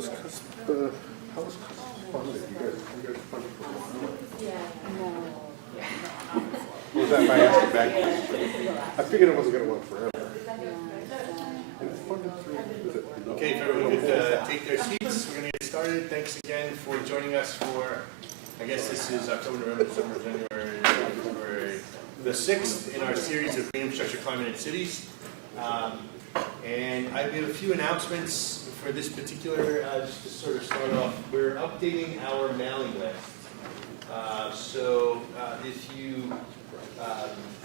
was funded? You guys funded for a while? Was that by asking back? I figured it wasn't going to work forever. And it's funded through. Okay, if everyone could take their seats, we're going to get started. Thanks again for joining us for, I guess this is October, November, December, January, February, the 6th in our series of Green Infrastructure, Climate, and Cities. And I have a few announcements for this particular, just to sort of start off. We're updating our mailing list. If you,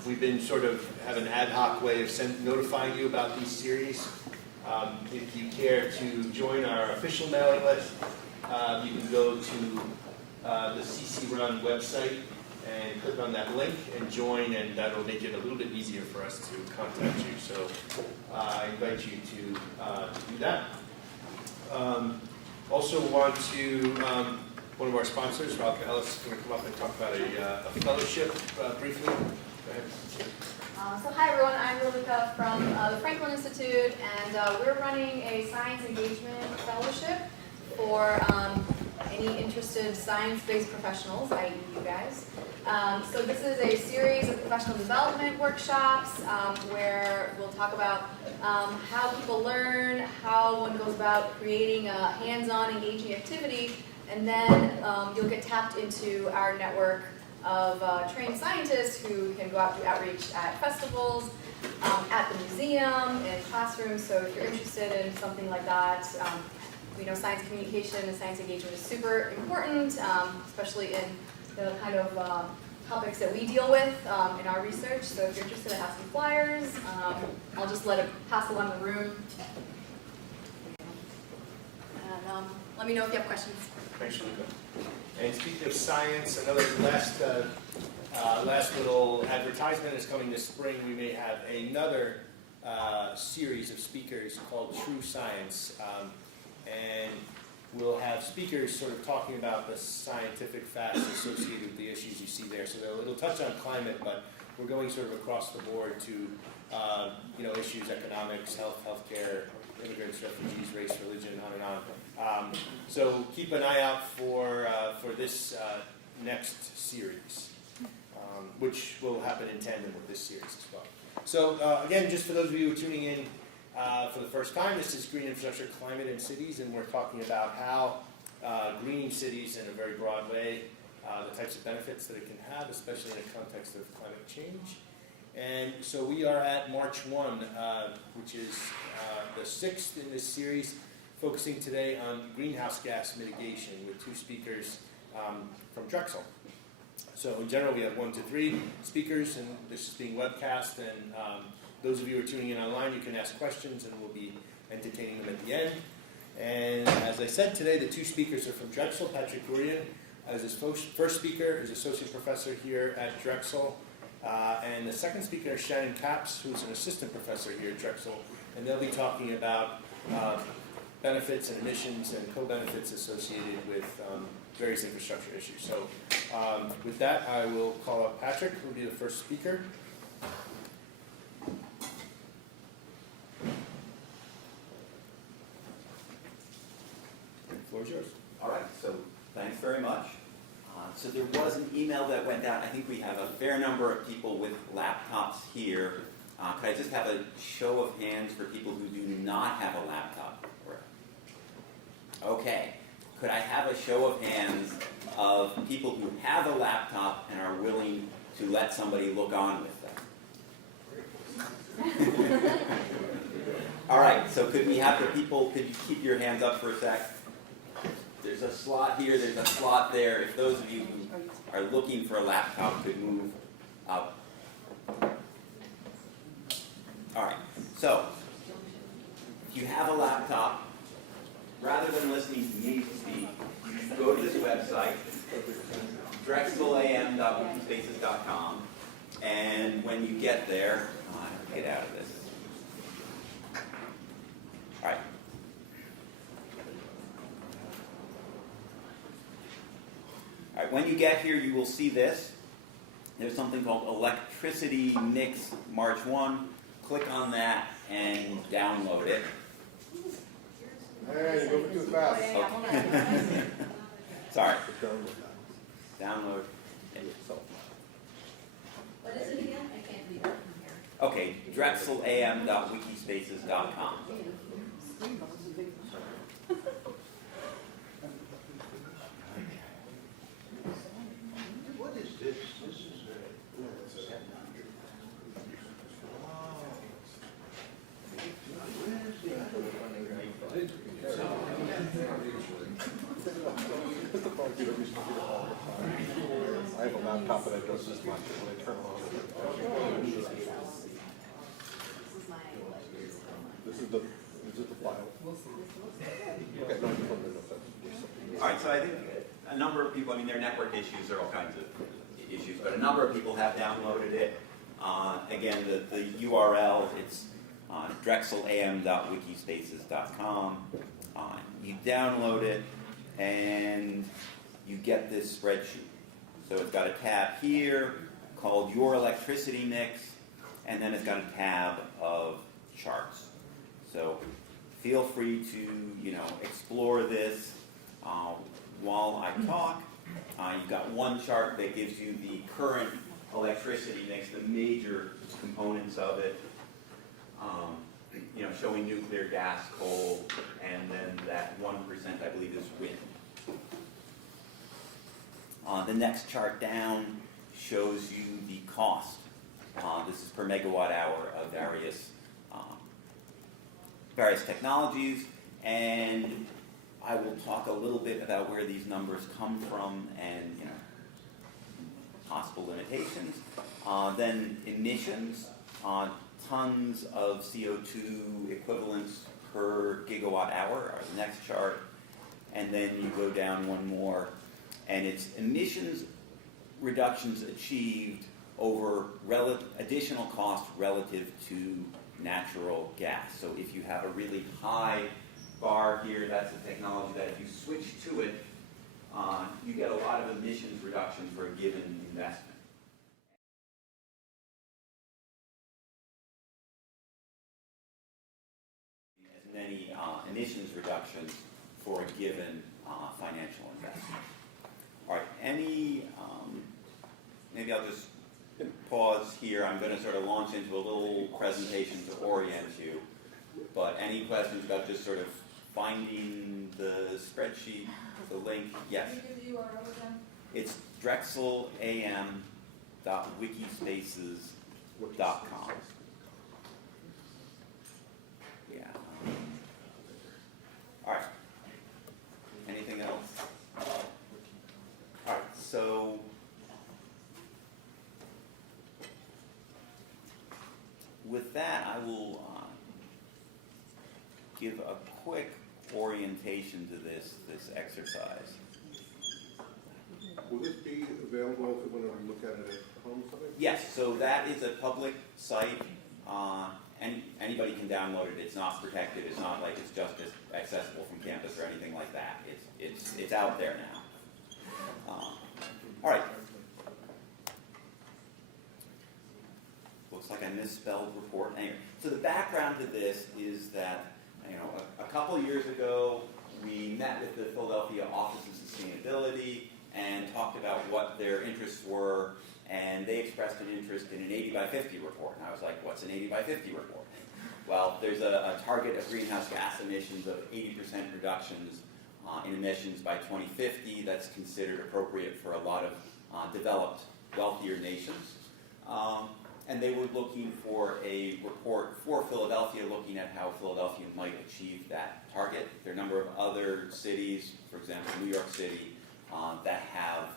we've been sort of have an ad hoc way of notifying you about these series. If you care to join our official mailing list, you can go to the CC Run website and click on that link and join, and that will make it a little bit easier for us to contact you. So I invite you to do that. Also want to, one of our sponsors, Rob Ellis, is going to come up and talk about a fellowship briefly. Go ahead. So hi everyone, I'm Rebecca from the Franklin Institute, and we're running a science engagement fellowship for any interested science-based professionals, i.e. you guys. So this is a series of professional development workshops where we'll talk about how people learn, how one goes about creating a hands-on engaging activity, and then you'll get tapped into our network of trained scientists who can go out do outreach at festivals, at the museum, in classrooms. So if you're interested in something like that, we know science communication and science engagement is super important, especially in the kind of topics that we deal with in our research. So if you're interested, I have some flyers. I'll just pass along the room. And let me know if you have questions. Thanks, Luca. And speaking of science, another last little advertisement is coming this spring. We may have another series of speakers called True Science. And we'll have speakers sort of talking about the scientific facts associated with the issues you see there. So it'll touch on climate, but we're going sort of across the board to issues, economics, healthcare, immigrants, refugees, race, religion, on and on. So keep an eye out for this next series, which will happen in tandem with this series as well. So again, just for those of you who are tuning in for the first time, this is Green Infrastructure, Climate, and Cities, and we're talking about how greening cities in a very broad way, the types of benefits that it can have, especially in the context of climate change. And so we are at March 1, which is the 6th in this series, focusing today on greenhouse gas mitigation with two speakers from Drexel. So in general, we have 1 to 3 speakers, and this is being webcast, and those of you who are tuning in online, you can ask questions, and we'll be entertaining them at the end. And as I said today, the two speakers are from Drexel. Patrick Gurian, as his first speaker, is associate professor here at Drexel. And the second speaker is Shannon, who's an assistant professor here at Drexel. And they'll be talking about benefits and emissions and co-benefits associated with various infrastructure issues. So with that, I will call up Patrick, who will be the first speaker. The floor is yours. All right, so thanks very much. So there was an email that went out. I think we have a fair number of people with laptops here. Could I just have a show of hands for people who do not have a laptop? Okay. Could I have a show of hands of people who have a laptop and are willing to let somebody look on with them? All right, so could we have the people, could you keep your hands up for a sec? There's a slot here, there's a slot there. If those of you who are looking for a laptop could move up. All right, so if you have a laptop, rather than listening to me speak, go to this website, drexelam.wikispaces.com, and when you get there, I have to get out of this. All right. All right, when you get here, you will see this. There's something called Electricity Mix March 1. Click on that and download it. Hey, you're moving too fast. Sorry. Download Download. that yourself. What is it again? I can't read it from here. Okay, drexelam.wikispaces.com. What is this? This is It's the phone computer, we used to do it all the time. I have a laptop that I does this much, and when I turn it on, this is the file. Okay, no, you don't know that. All right, so I think a number of people, I mean, there are network issues, there are all kinds of issues, but a number of people have downloaded it. Again, the URL, it's drexelam.wikispaces.com. You download it, and you get this spreadsheet. So it's got a tab here called Your Electricity Mix, and then it's got a tab of charts. So feel free to, explore this while I talk. You've got one chart that gives you the current electricity mix, the major components of it, showing nuclear, gas, coal, and then that 1% I believe is wind. The next chart down shows you the cost. This is per megawatt hour of various technologies, and I will talk a little bit about where these numbers come from and possible limitations. Then emissions, tons of CO2 equivalents per gigawatt hour are the next chart, and then you go down one more, and it's emissions reductions achieved over additional cost relative to natural gas. So if you have a really high bar here, that's a technology that if you switch to it, you get a lot of emissions reduction for a given investment. As many emissions reductions for a given financial investment. All right, maybe I'll just pause here. I'm going to sort of launch into a little presentation to orient you. But any questions about just sort of finding the spreadsheet, the link? Yes. Can you give the URL again? It's drexelam.wikispaces.com. Yeah. All right. Anything else? All right. So with that, I will give a quick orientation to this exercise. Will this be available if we want to look at it at home or something? Yes, so that is a public site. Anybody can download it. It's not protected. It's not like it's just accessible from campus or anything like that. It's out there now. All right. Looks like I misspelled report. Anyway, so the background to this is that a couple years ago we met with the Philadelphia Office of Sustainability and talked about what their interests were, and they expressed an interest in an 80 by 50 report. And I was like, what's an 80 by 50 report? Well, there's a target of greenhouse gas emissions of 80% reductions in emissions by 2050 that's considered appropriate for a lot of developed, wealthier nations. And they were looking for a report for Philadelphia, looking at how Philadelphia might achieve that target. There are a number of other cities, for example, New York City, that have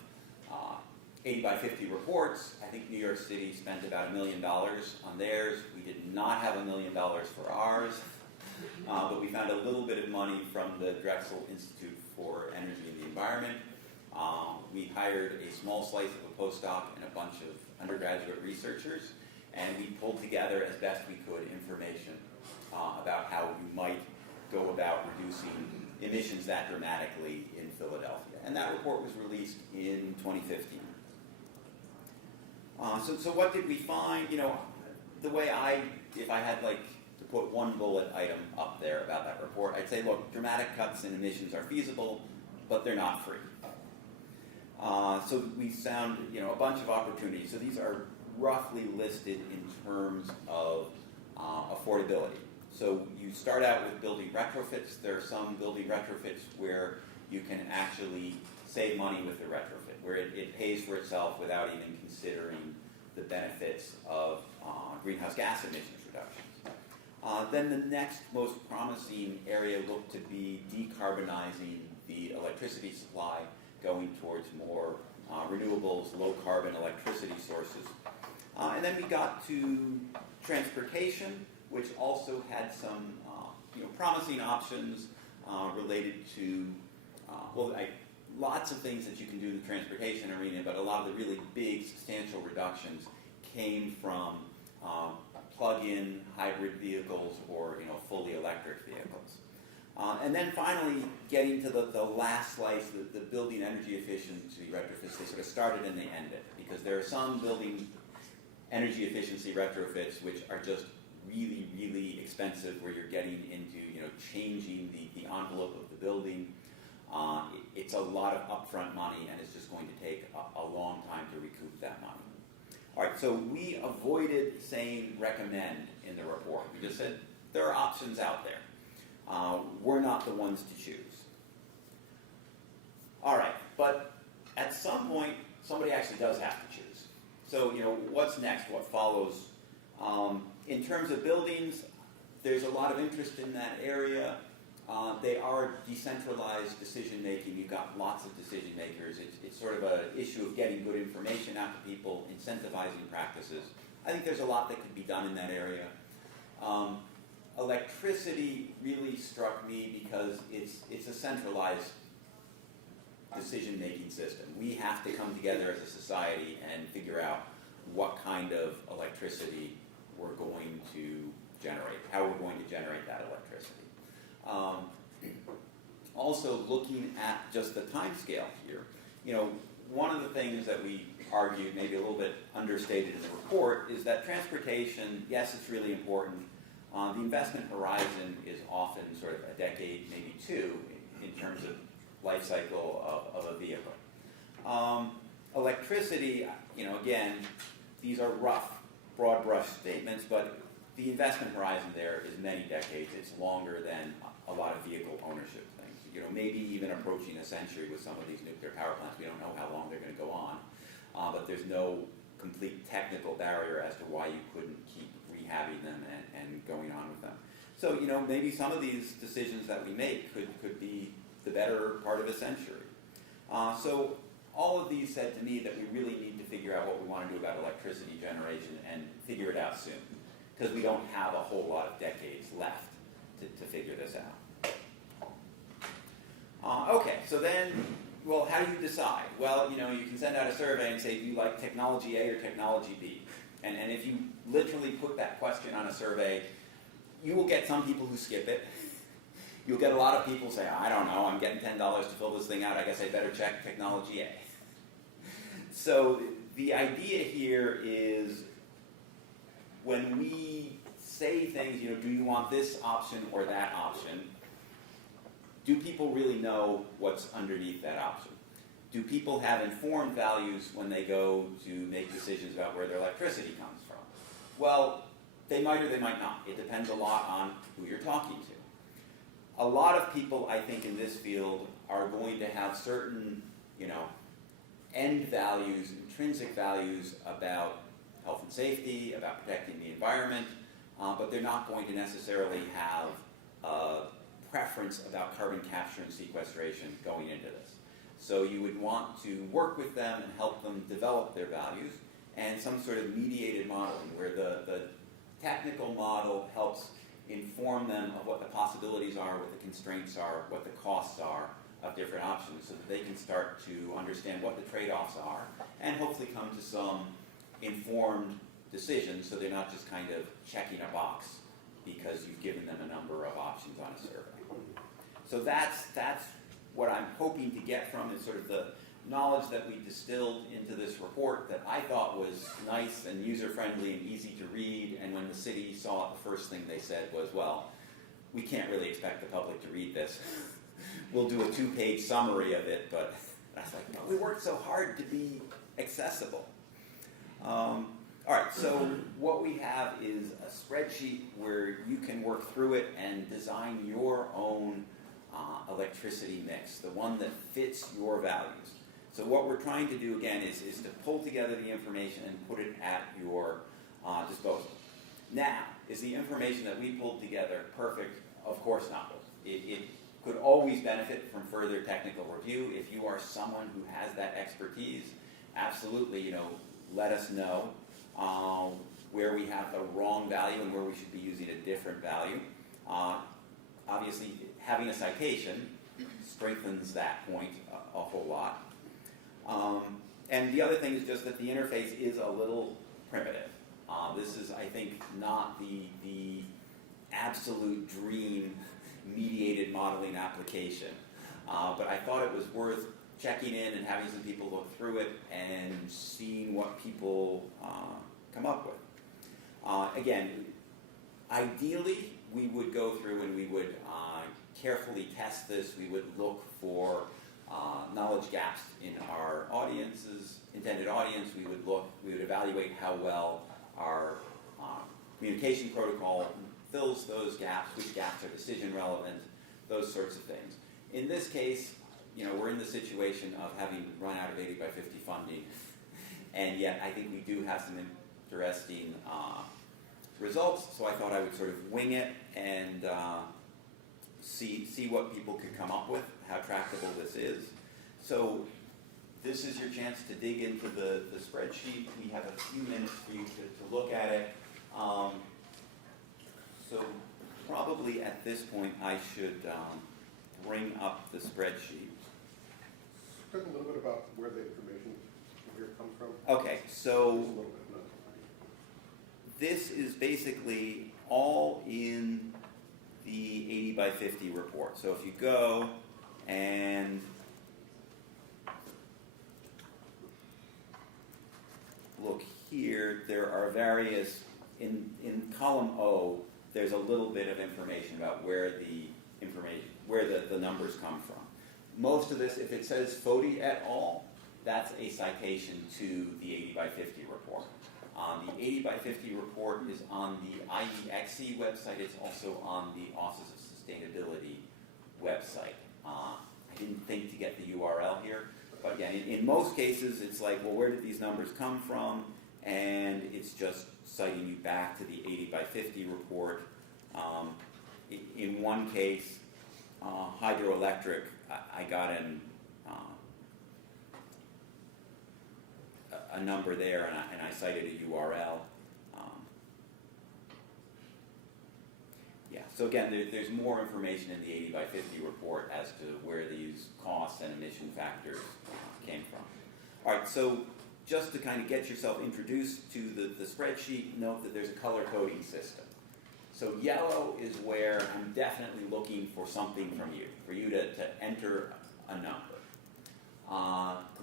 80 by 50 reports. I think New York City spent about $1 million on theirs. We did not have $1 million for ours, but we found a little bit of money from the Drexel Institute for Energy and the Environment. We hired a small slice of a postdoc and a bunch of undergraduate researchers, and we pulled together as best we could information about how you might go about reducing emissions that dramatically in Philadelphia. And that report was released in 2015. So what did we find? The way if I had to put one bullet item up there about that report, I'd say, look, dramatic cuts in emissions are feasible, but they're not free. So we found, a bunch of opportunities. So these are roughly listed in terms of affordability. So you start out with building retrofits. There are some building retrofits where you can actually save money with the retrofit, where it pays for itself without even considering the benefits of greenhouse gas emissions reductions. Then the next most promising area looked to be decarbonizing the electricity supply, going towards more renewables, low-carbon electricity sources. And then we got to transportation, which also had some promising options related to, lots of things that you can do in the transportation arena, but a lot of the really big, substantial reductions came from plug-in hybrid vehicles or fully electric vehicles. And then finally, getting to the last slice, the building energy efficiency retrofits, they sort of started and they ended, because there are some building energy efficiency retrofits which are just really, really expensive, where you're getting into changing the envelope of the building. It's a lot of upfront money, and it's just going to take a long time to recoup that money. All right, so we avoided saying recommend in the report. We just said there are options out there. We're not the ones to choose. All right, but at some point, somebody actually does have to choose. So, what's next? What follows? In terms of buildings, there's a lot of interest in that area. They are decentralized decision-making. You've got lots of decision makers. It's sort of an issue of getting good information out to people, incentivizing practices. I think there's a lot that could be done in that area. Electricity really struck me because it's a centralized decision-making system. We have to come together as a society and figure out what kind of electricity we're going to generate, how we're going to generate that electricity. Also, looking at just the time scale here, one of the things that we argued, maybe a little bit understated in the report, is that transportation, yes, it's really important. The investment horizon is often sort of a decade, maybe two, in terms of life cycle of a vehicle. Electricity, again, these are rough, broad brush statements, but the investment horizon there is many decades. It's longer than a lot of vehicle ownership things. Maybe even approaching a century with some of these nuclear power plants. We don't know how long they're going to go on, but there's no complete technical barrier as to why you couldn't keep rehabbing them and going on with them. So, maybe some of these decisions that we make could be the better part of a century. So all of these said to me that we really need to figure out what we want to do about electricity generation and figure it out soon, because we don't have a whole lot of decades left to figure this out. Okay, so then, well, how do you decide? Well, you can send out a survey and say, do you like technology A or technology B? And if you literally put that question on a survey, you will get some people who skip it. You'll get a lot of people say, I don't know, I'm getting $10 to fill this thing out, I guess I better check technology A. So the idea here is, when we say things, do you want this option or that option, do people really know what's underneath that option? Do people have informed values when they go to make decisions about where their electricity comes from? Well, they might or they might not. It depends a lot on who you're talking to. A lot of people, I think, in this field are going to have certain, end values, intrinsic values about health and safety, about protecting the environment, but they're not going to necessarily have a preference about carbon capture and sequestration going into this. So you would want to work with them and help them develop their values, and some sort of mediated modeling where the technical model helps inform them of what the possibilities are, what the constraints are, what the costs are of different options, so that they can start to understand what the trade-offs are and hopefully come to some informed decisions, so they're not just kind of checking a box because you've given them a number of options on a survey. So that's what I'm hoping to get from, is sort of the knowledge that we distilled into this report that I thought was nice and user-friendly and easy to read, and when when the city saw it, the first thing they said was, well, we can't really expect the public to read this. We'll do a 2-page summary of it, but I was like, no, we worked so hard to be accessible. All right, so what we have is a spreadsheet where you can work through it and design your own electricity mix, the one that fits your values. So what we're trying to do, again, is to pull together the information and put it at your disposal. Now, is the information that we pulled together perfect? Of course not. It could always benefit from further technical review. If you are someone who has that expertise, absolutely, let us know where we have the wrong value and where we should be using a different value. Obviously, having a citation strengthens that point a whole lot. And the other thing is just that the interface is a little primitive. This is, I think, not the absolute dream mediated modeling application. But I thought it was worth checking in and having some people look through it and seeing what people come up with. Again, ideally, we would go through and we would carefully test this. We would look for knowledge gaps in our intended audience. We would evaluate how well our communication protocol fills those gaps, which gaps are decision relevant, those sorts of things. In this case, we're in the situation of having run out of 80 by 50 funding, and yet I think we do have some interesting results, so I thought I would sort of wing it and see what people could come up with, how tractable this is. So this is your chance to dig into the spreadsheet. We have a few minutes for you to look at it. So probably at this point I should bring up the spreadsheet. Talk a little bit about where the information here comes from. Okay, Just so a little bit. No. this is basically all in the 80 by 50 report. So if you go and look here, there are various, in column O, there's a little bit of information about where the numbers come from. Most of this, if it says Foti et al., that's a citation to the 80 by 50 report. The 80 by 50 report is on the IEXE website. It's also on the Office of Sustainability website. I didn't think to get the URL here, but again, in most cases, it's like, well, where did these numbers come from? And it's just citing you back to the 80 by 50 report. In one case, hydroelectric, I got a number there, and I cited a URL. So again, there's more information in the 80 by 50 report as to where these costs and emission factors came from. All right, so just to kind of get yourself introduced to the spreadsheet, note that there's a color coding system. So yellow is where I'm definitely looking for something from you, for you to enter a number.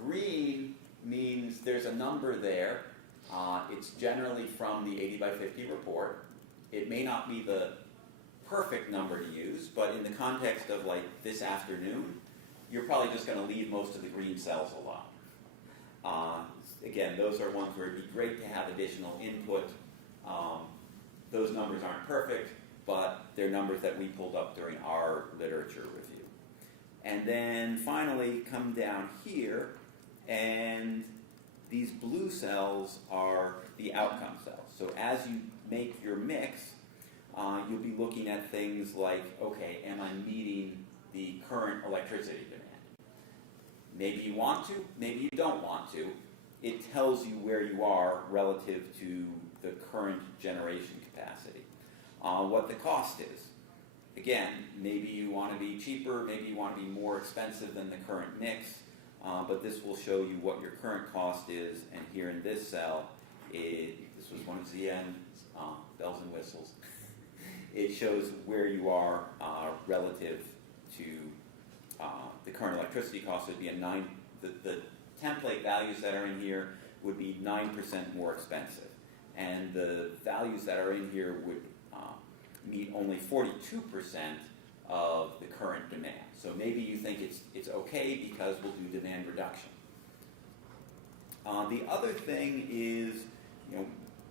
Green means there's a number there. It's generally from the 80 by 50 report. It may not be the perfect number to use, but in the context of like this afternoon, you're probably just going to leave most of the green cells alone. Again, those are ones where it'd be great to have additional input. Those numbers aren't perfect, but they're numbers that we pulled up during our literature review. And then finally, come down here, and these blue cells are the outcome cells. So as you make your mix, you'll be looking at things like, okay, am I meeting the current electricity demand? Maybe you want to, maybe you don't want to. It tells you where you are relative to the current generation capacity. What the cost is. Again, maybe you want to be cheaper, maybe you want to be more expensive than the current mix, but this will show you what your current cost is, and here in this cell, this was one of ZN's bells and whistles. It shows where you are relative to the current electricity cost. Would be the template values that are in here would be 9% more expensive. and the values that are in here would meet only 42% of the current demand. So maybe you think it's okay because we'll do demand reduction. The other thing is,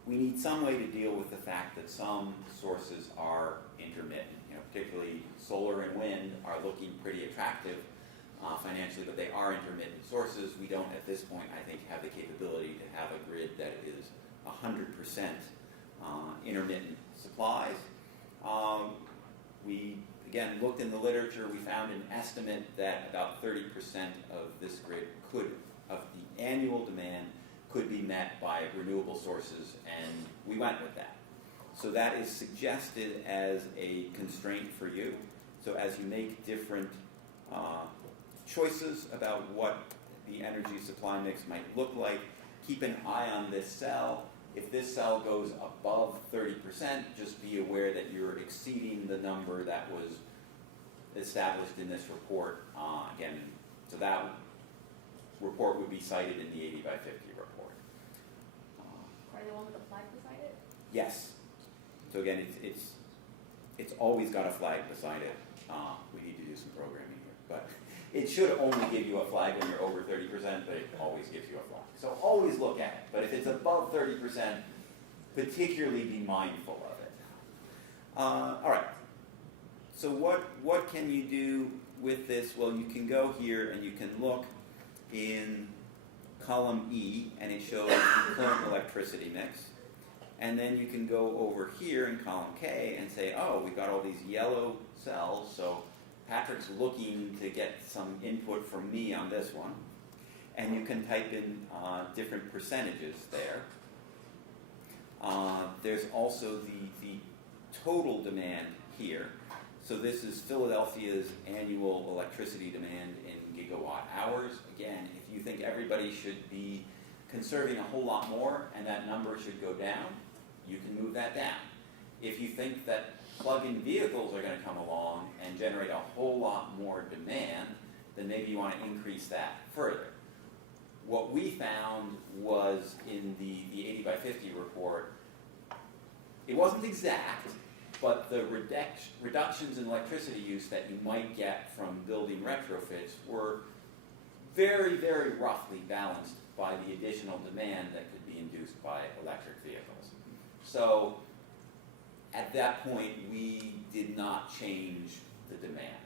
we need some way to deal with the fact that some sources are intermittent. Particularly solar and wind are looking pretty attractive financially, but they are intermittent sources. We don't, at this point, I think, have the capability to have a grid that is 100% intermittent supplies. We, again, looked in the literature. We found an estimate that about 30% of this grid of the annual demand could be met by renewable sources, and we went with that. So that is suggested as a constraint for you. So as you make different choices about what the energy supply mix might look like, keep an eye on this cell. If this cell goes above 30%, just be aware that you're exceeding the number that was established in this report. Again, so that report would be cited in the 80 by 50 report. Are they the one with the flag beside it? Yes. So again, it's always got a flag beside it. We need to do some programming here, but it should only give you a flag when you're over 30%, but it always gives you a flag. So always look at it. But if it's above 30%, particularly be mindful of it. All right. So what can you do with this? Well, you can go here and you can look in column E, and it shows the current electricity mix. And then you can go over here in column K and say, oh, we've got all these yellow cells, so Patrick's looking to get some input from me on this one. And you can type in different percentages there. There's also the total demand here. So this is Philadelphia's annual electricity demand in gigawatt hours. Again, if you think everybody should be conserving a whole lot more and that number should go down, you can move that down. If you think that plug-in vehicles are going to come along and generate a whole lot more demand, then maybe you want to increase that further. What we found was in the 80 by 50 report, it wasn't exact, but the reductions in electricity use that you might get from building retrofits were very, very roughly balanced by the additional demand that could be induced by electric vehicles. So at that point, we did not change the demand.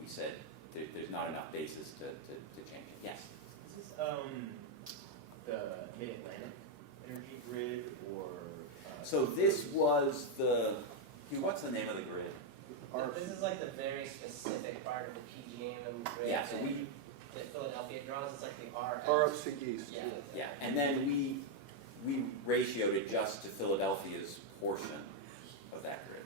We said there's not enough basis to change it. Yes? Is this the Mid-Atlantic energy grid or? So this was what's the name of the grid? This is like the very specific part of the PGM grid Yeah, so that Philadelphia draws. It's like the RF. RFC East. Yeah. Yeah, and then we ratioed it just to Philadelphia's portion of that grid.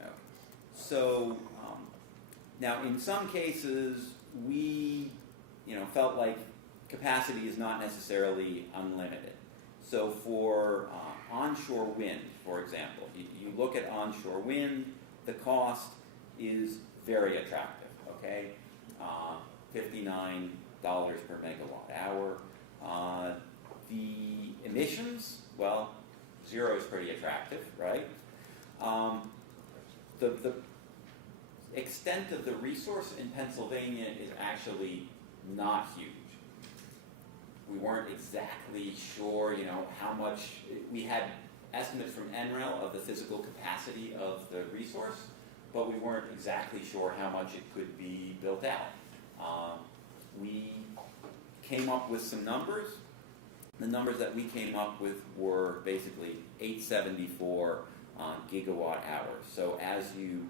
Okay. So now in some cases we felt like capacity is not necessarily unlimited. So for onshore wind, for example, you look at onshore wind, the cost is very attractive, okay? $59 per megawatt hour. The emissions, well, 0 is pretty attractive, right? The extent of the resource in Pennsylvania is actually not huge. We weren't exactly sure, how much. We had estimates from NREL of the physical capacity of the resource, but we weren't exactly sure how much it could be built out. We came up with some numbers. The numbers that we came up with were basically 874 gigawatt hours. So as you,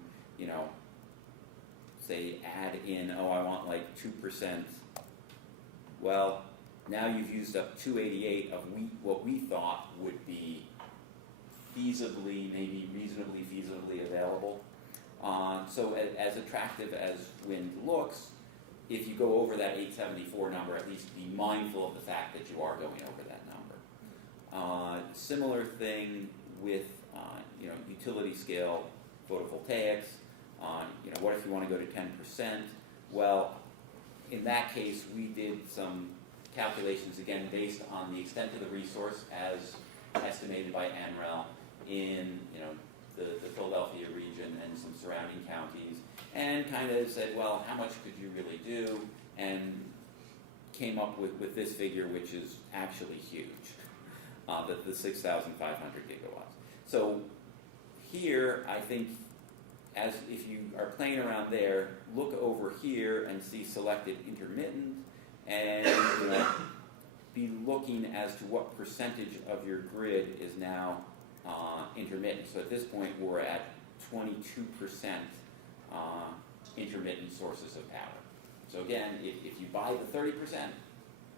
say add in, I want like 2%, well, now you've used up 288 of what we thought would be feasibly, maybe reasonably feasibly available. So as attractive as wind looks, if you go over that 874 number, at least be mindful of the fact that you are going over that number. Similar thing with utility scale photovoltaics. What if you want to go to 10%? Well, in that case, we did some calculations, again, based on the extent of the resource as estimated by NREL in, the Philadelphia region and some surrounding counties, and kind of said, well, how much could you really do? And came up with this figure, which is actually huge, the 6,500 gigawatts. So here, I think, as if you are playing around there, look over here and see selected intermittent, and be looking as to what percentage of your grid is now intermittent. So at this point, we're at 22% intermittent sources of power. So again, if you buy the 30%,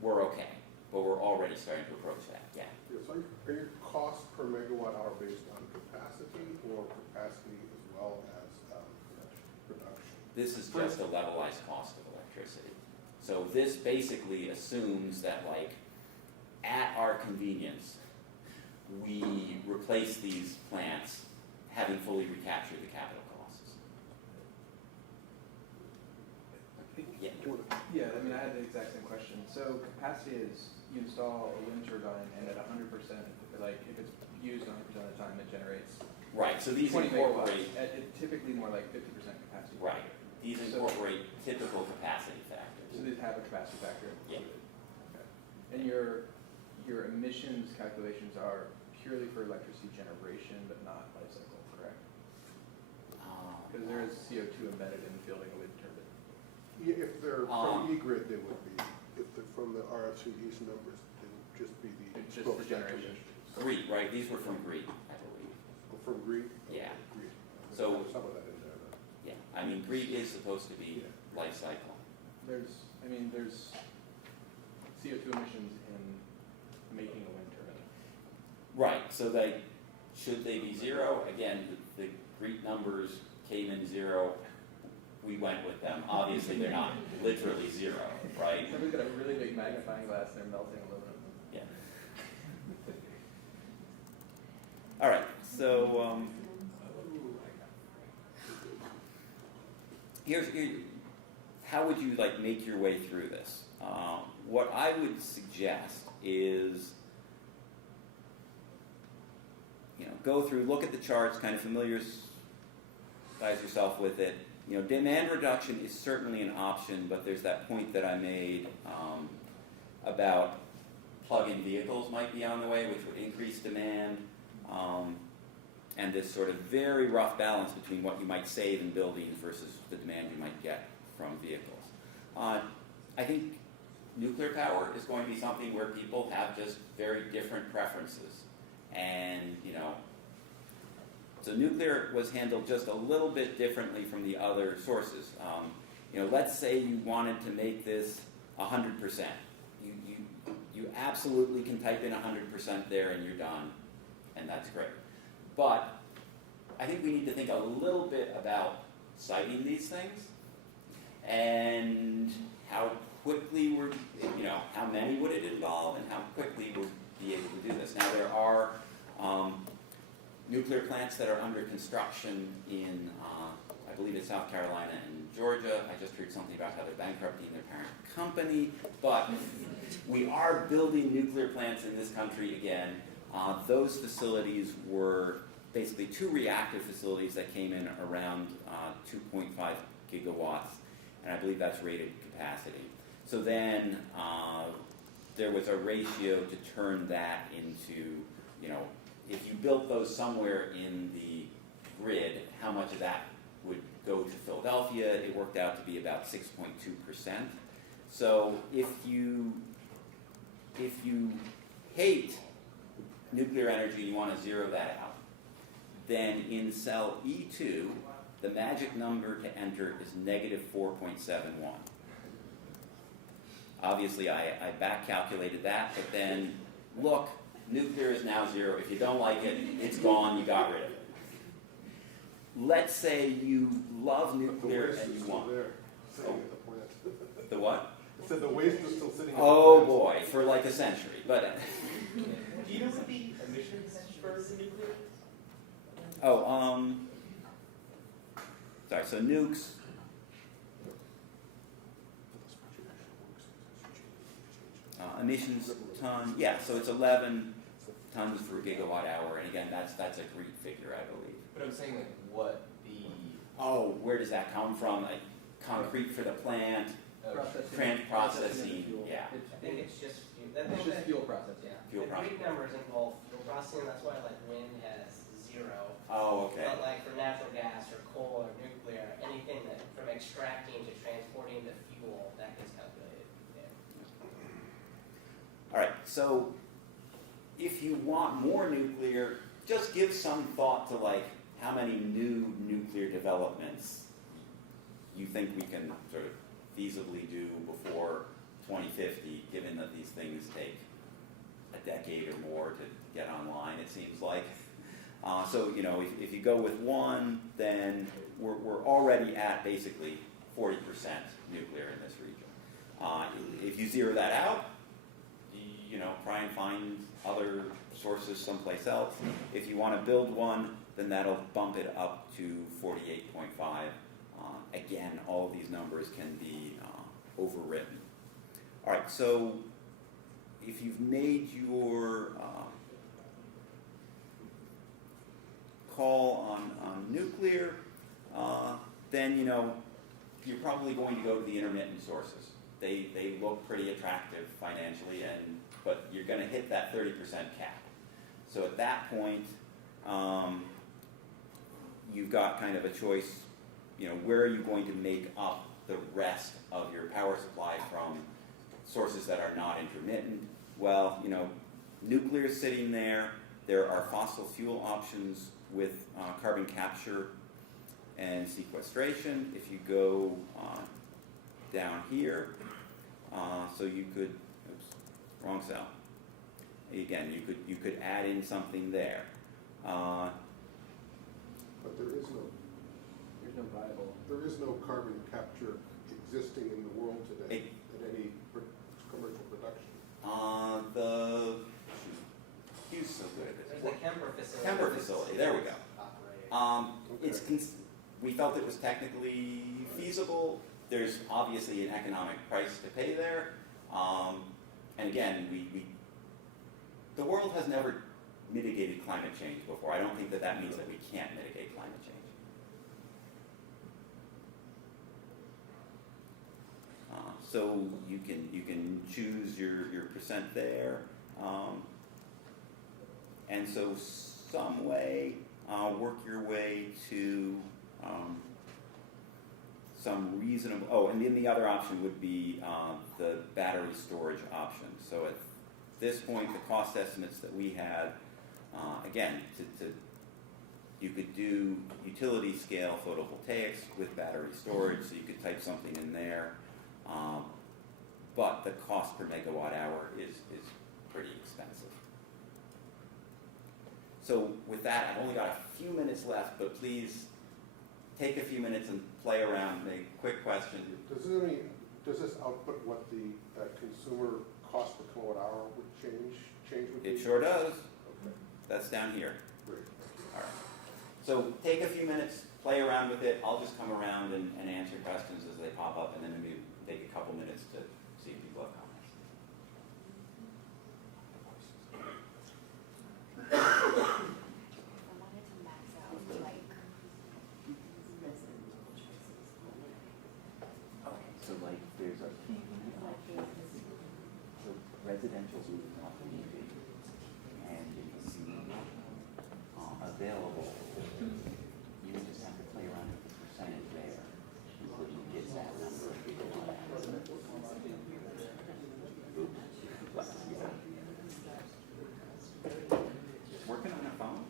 we're okay, but we're already starting to approach that. Yeah. Yeah, so are your costs per megawatt hour based on capacity or capacity as well as production? This is just a levelized cost of electricity. So this basically assumes that, like, at our convenience, we replace these plants having fully recaptured the capital costs. Yeah. Yeah, I mean, I had the exact same question. So capacity is you install a wind turbine and at 100%, like if it's used 100% of the time, it generates Right, so these 20 megawatts. incorporate, Typically more like 50% capacity. right, these incorporate typical capacity factors. So these have a capacity factor Yeah. included. Okay. And your emissions calculations are purely for electricity generation, but not life cycle, correct? Because there is CO2 embedded in building a wind turbine. Yeah, if they're from E-Grid, they would be. If they're from the RFCE's numbers, they would just be the It's just gross the generation. emissions. Greed, right, these were from Greed, I believe. Oh, from Greed? Yeah. Greed. So- Some of that in there, though. Yeah, I mean, Greed is supposed to be life cycle. There's CO2 emissions in making a wind turbine. Right, so should they be zero? Again, the Greek numbers came in zero. We went with them. Obviously, they're not literally zero, right? Somebody's got a really big magnifying glass and they're melting aluminum. Yeah. All right, so here's how would you make your way through this? What I would suggest is, go through, look at the charts, kind of familiarize yourself with it. Demand reduction is certainly an option, but there's that point that I made about plug-in vehicles might be on the way, which would increase demand, and this sort of very rough balance between what you might save in buildings versus the demand you might get from vehicles. I think nuclear power is going to be something where people have just very different preferences. And, so nuclear was handled just a little bit differently from the other sources. Let's say you wanted to make this 100%. You absolutely can type in 100% there and you're done, and that's great. But I think we need to think a little bit about siting these things and how quickly how many would it involve and how quickly we'll be able to do this. Now there are nuclear plants that are under construction in, I believe it's South Carolina and Georgia. I just heard something about how they're bankrupting their parent company, but we are building nuclear plants in this country again. Those facilities were basically 2 reactor facilities that came in around 2.5 gigawatts, and I believe that's rated capacity. So then there was a ratio to turn that into, if you built those somewhere in the grid, how much of that would go to Philadelphia? It worked out to be about 6.2%. So if you hate nuclear energy, you want to zero that out, then in cell E2, the magic number to enter is negative 4.71. Obviously, I back calculated that, but then look, nuclear is now zero. If you don't like it, it's gone, you got rid of it. Let's say you love nuclear and you want there, sitting at the plant. the what? It said the waste is still sitting at the Oh plant. boy, for like a century. But Do you know what the emissions for nuclear? sorry. So nukes. Emissions ton, yeah, so it's 11 tons per gigawatt hour, and again, that's a Greek figure, I believe. But I'm saying like what the Oh, where does that come from? Like concrete for the plant, processing, fuel. yeah. I think it's just It's just fuel processing. Fuel the processing. Greek numbers involve fuel processing. That's why like wind has 0. Oh, okay. But like for natural gas or coal or nuclear, anything that from extracting to transporting the fuel, that gets calculated. Yeah. All right, so if you want more nuclear, just give some thought to like how many new nuclear developments you think we can sort of feasibly do before 2050, given that these things take a decade or more to get online, it seems like. So, you know, if you go with one, then we're already at basically 40% nuclear in this region. If you zero that out, you know, try and find other sources someplace else. If you want to build one, then that'll bump it up to 48.5. Again, all of these numbers can be overwritten. All right, so if you've made your call on nuclear, then, you know, you're probably going to go to the intermittent sources. They look pretty attractive financially, but you're going to hit that 30% cap. So at that point, you've got kind of a choice, you know, where are you going to make up the rest of your power supply from sources that are not intermittent? Well, you know, nuclear is sitting there. There are fossil fuel options with carbon capture and sequestration. If you go down here, so you could, oops, wrong cell. Again, you could add in something there. But There's no viable. there is no carbon capture existing in the world today at any commercial production. The Hugh's so good at There's this. the Kemper facility. Kemper facility, there we go. Operating. Okay. We felt it was technically feasible. There's obviously an economic price to pay there. And again, the world has never mitigated climate change before. I don't think that means that we can't mitigate climate change. So you can choose your percent there. And so some way, work your way to some reasonable, and then the other option would be the battery storage option. So at this point, the cost estimates that we had, again, you could do utility scale photovoltaics with battery storage, so you could type something in there. But the cost per megawatt hour is pretty expensive. So with that, I've only got a few minutes left, but please take a few minutes and play around, make quick questions. Does this output what the consumer cost per kilowatt hour would change with It the- sure does. Okay, That's down here. great. All right. So take a few minutes, play around with it. I'll just come around and answer questions as they pop up, and then maybe take a couple minutes to see if people have comments. I wanted to max out like Okay, so like there's a PV option, so residential rooftop PV, and you can see available. You just have to play around with the percentage there, so you get that number of gigawatt hours. Oops, complex, yeah. Working on a phone?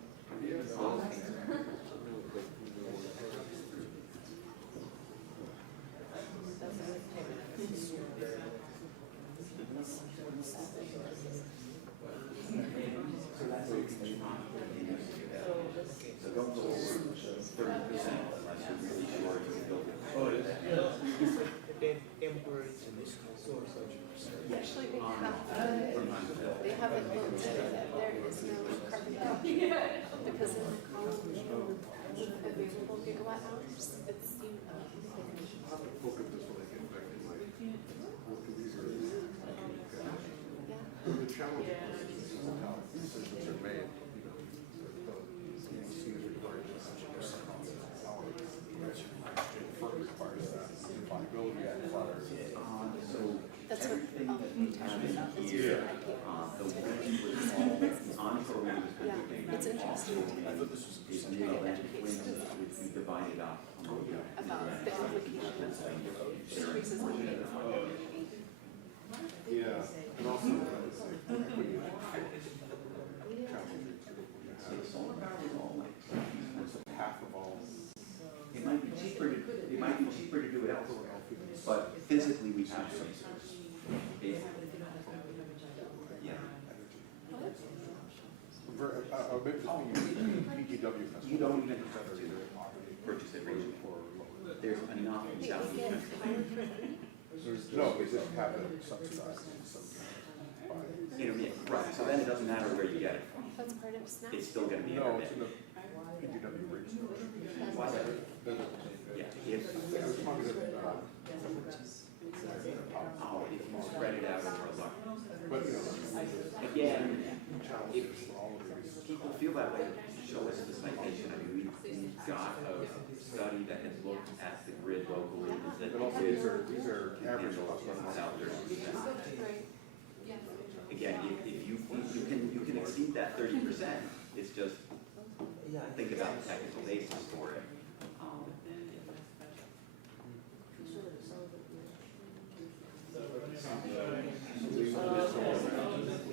So don't go over 30% unless you're really sure you can build it. Actually, they have it built in that there is no carbon capture because in the column available gigawatt hours, it's Look at this when I get back to my, look at these are. challenge decisions are made, you know, the senior required to essentially power. FERC requires that. Reliability requires it. So That's what, everything we that we talked have in about this here, year. the wind was all on program was Yeah, it's interesting to I thought this was is mid-Atlantic winds, which we divided up among the about the implications of increases in wind. Yeah, and also equity challenge. It's all like, What's the path of all? it might be cheaper to do it elsewhere, but physically we have to. Yeah. Maybe just thinking PGW. You don't even have to purchase it regionally. There's enough in Southeast Pennsylvania. No, we just have it subsidized in some by. Right, so then it doesn't matter where you get it from. That's part of SNAP. It's still gonna be No, it's in intermittent. the PGW rate structure. Why that? Yeah, if, As long as it, oh, if you spread it out over a lot. but you know, Again, if challenges for all of these. people feel that way, show us the citation. I mean, we've got a study that has looked at the grid locally. That But also these are average costs. out there. Right. Yeah. Again, if you can exceed that 30%, it's just think about the technical basis for it.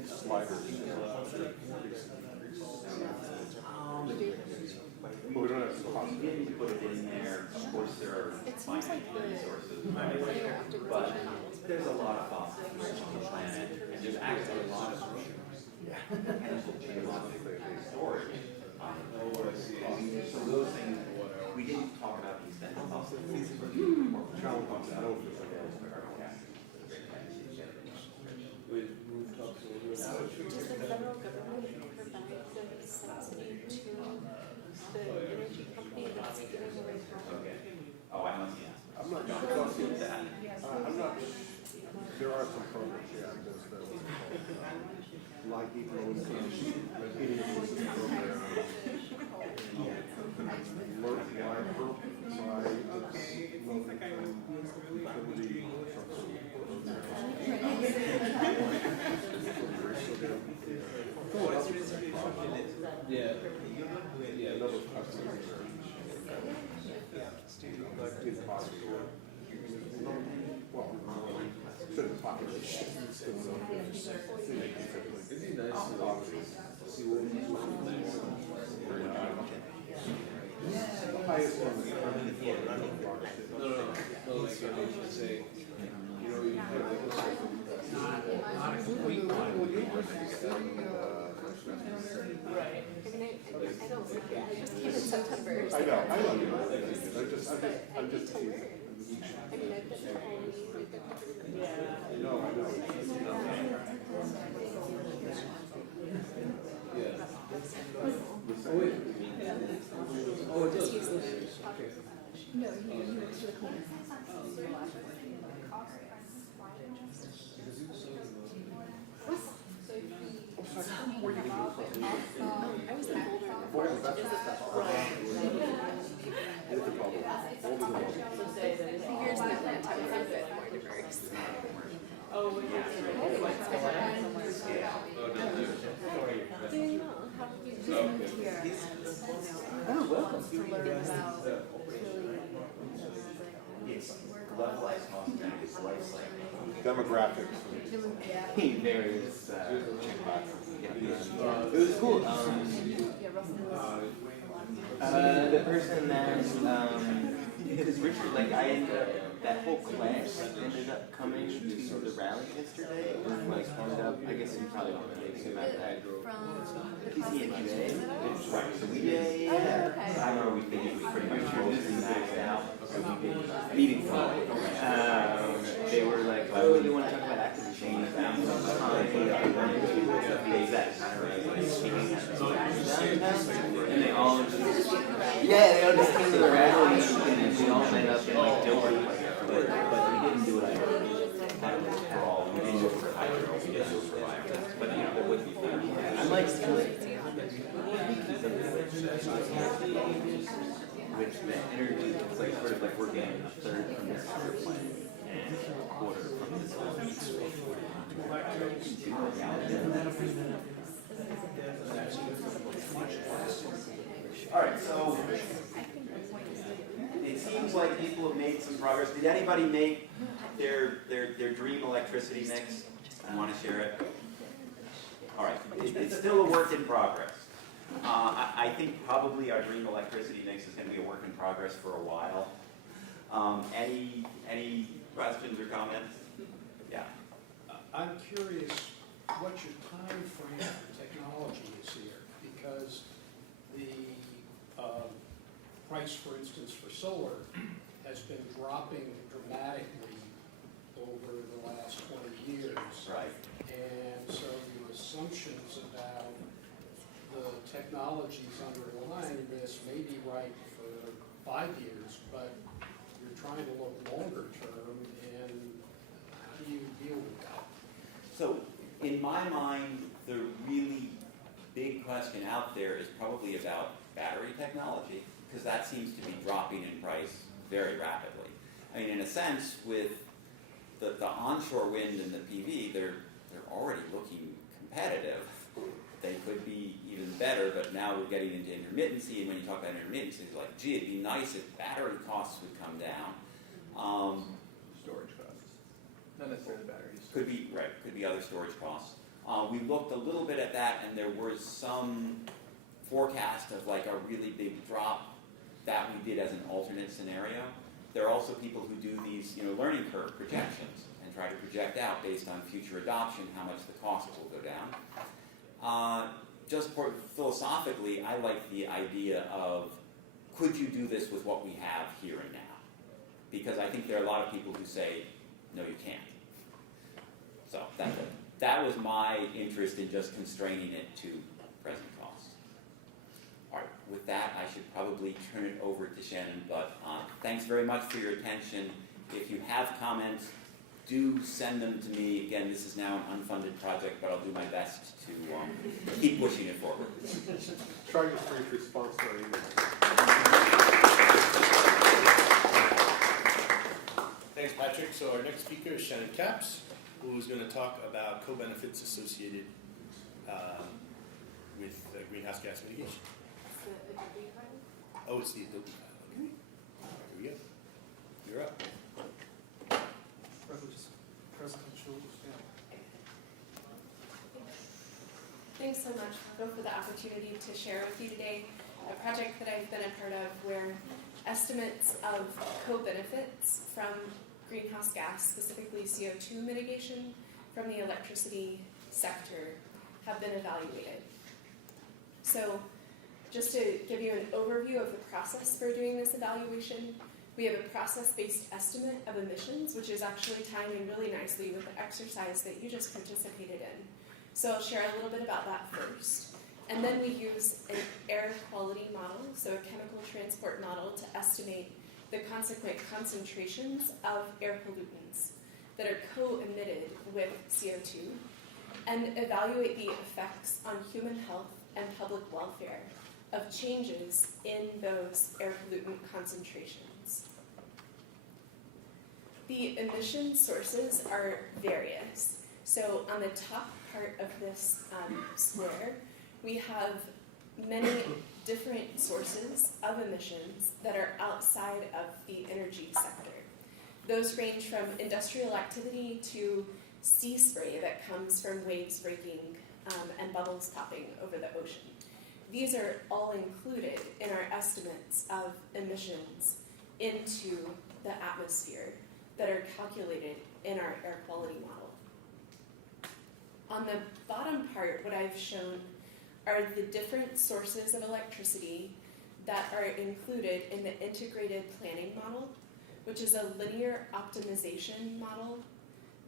Sliders. But we don't have the cost. We didn't put it in there. Of course, there are It seems like finite the resources, linear but optimization there's a lot of fossil fuels on the planet, and there's actually a lot of potential geological storage. So those things, we didn't talk about these things fossil fuels, but Challenge on that. does the federal government provide the subsidy to the energy company that's giving away power? Oh, I must, I'm not John, sure. don't do that. I'm not, there are some programs, yeah, there's the, like eco income, heating system program. Alert live group by low income utility Yeah. Yeah. Another customers in poverty. Well, certain population. It'd be nice to The highest one is No, like, I should say, you know, you have like a certain. I mean, I don't like it. I just came in September. So I know you know. I'm just teasing. I mean, I've been to all these, we've been everywhere. No, I know. Yeah. Oh, wait. Oh, it does. No, you went to the corner. Where you going from? I was in Boulder. That's the problem. Here's in Atlanta, it's a bit more diverse. Oh, down there. Doing well. How have you been here? Oh, welcome. To learn about Levelized cost is life cycle. Demographics. Various, It was cool. The person that, because Richard, like, I ended up, that whole class ended up coming to the rally yesterday, and like ended up, I guess you probably don't know anything about that. PCNQA? right, so we did, I remember we figured we pretty much closed these guys out, so we did Meeting flow. They were like, oh, you want to talk about actively change that? And they all just, yeah, they all just came to the rally and we all met up in like Dover. But we didn't do it for all, we didn't do it for hydro, we didn't do it for biogas. But you there would be food. I'd like to like with the energy, it's like sort of like we're getting a third from this power plant and a quarter from this All right, so it seems like people have made some progress. Did anybody make their dream electricity mix and want to share it? All right, it's still a work in progress. I think probably our dream electricity mix is going to be a work in progress for a while. Any questions or comments? Yeah. I'm curious what your time frame for technology is here, because the price, for instance, for solar has been dropping dramatically over the last 20 years. Right. And so your assumptions about the technologies underlying this may be right for 5 years, but you're trying to look longer term, and how do you deal with that? So in my mind, the really big question out there is probably about battery technology, because that seems to be dropping in price very rapidly. I mean, in a sense, with the onshore wind and the PV, they're already looking competitive. They could be even better, but now we're getting into intermittency, and when you talk about intermittency, it's like, gee, it'd be nice if battery costs would come down. Storage costs. Not necessarily batteries. Could be, right, could be other storage costs. We looked a little bit at that, and there was some forecast of like a really big drop that we did as an alternate scenario. There are also people who do these, learning curve projections and try to project out based on future adoption how much the cost will go down. Just philosophically, I like the idea of, could you do this with what we have here and now? Because I think there are a lot of people who say, no, you can't. So that was my interest in just constraining it to present costs. All right, with that, I should probably turn it over to Shannon, but thanks very much for your attention. If you have comments, do send them to me. Again, this is now an unfunded project, but I'll do my best to keep pushing it forward. Try your brief response to our email. Thanks, Patrick. So our next speaker is Shannon Capps, who's going to talk about co-benefits associated with greenhouse gas mitigation. Oh, it's the Adobe file. Okay. Here we go. You're up. Thanks so much, Marco, for the opportunity to share with you today a project that I've been a part of where estimates of co-benefits from greenhouse gas, specifically CO2 mitigation from the electricity sector, have been evaluated. So just to give you an overview of the process for doing this evaluation, we have a process-based estimate of emissions, which is actually timing really nicely with the exercise that you just participated in. So I'll share a little bit about that first. And then we use an air quality model, so a chemical transport model, to estimate the consequent concentrations of air pollutants that are co-emitted with CO2, and evaluate the effects on human health and public welfare of changes in those air pollutant concentrations. The emission sources are various. So on the top part of this square, we have many different sources of emissions that are outside of the energy sector. Those range from industrial activity to sea spray that comes from waves breaking and bubbles popping over the ocean. These are all included in our estimates of emissions into the atmosphere that are calculated in our air quality model. On the bottom part, what I've shown are the different sources of electricity that are included in the integrated planning model, which is a linear optimization model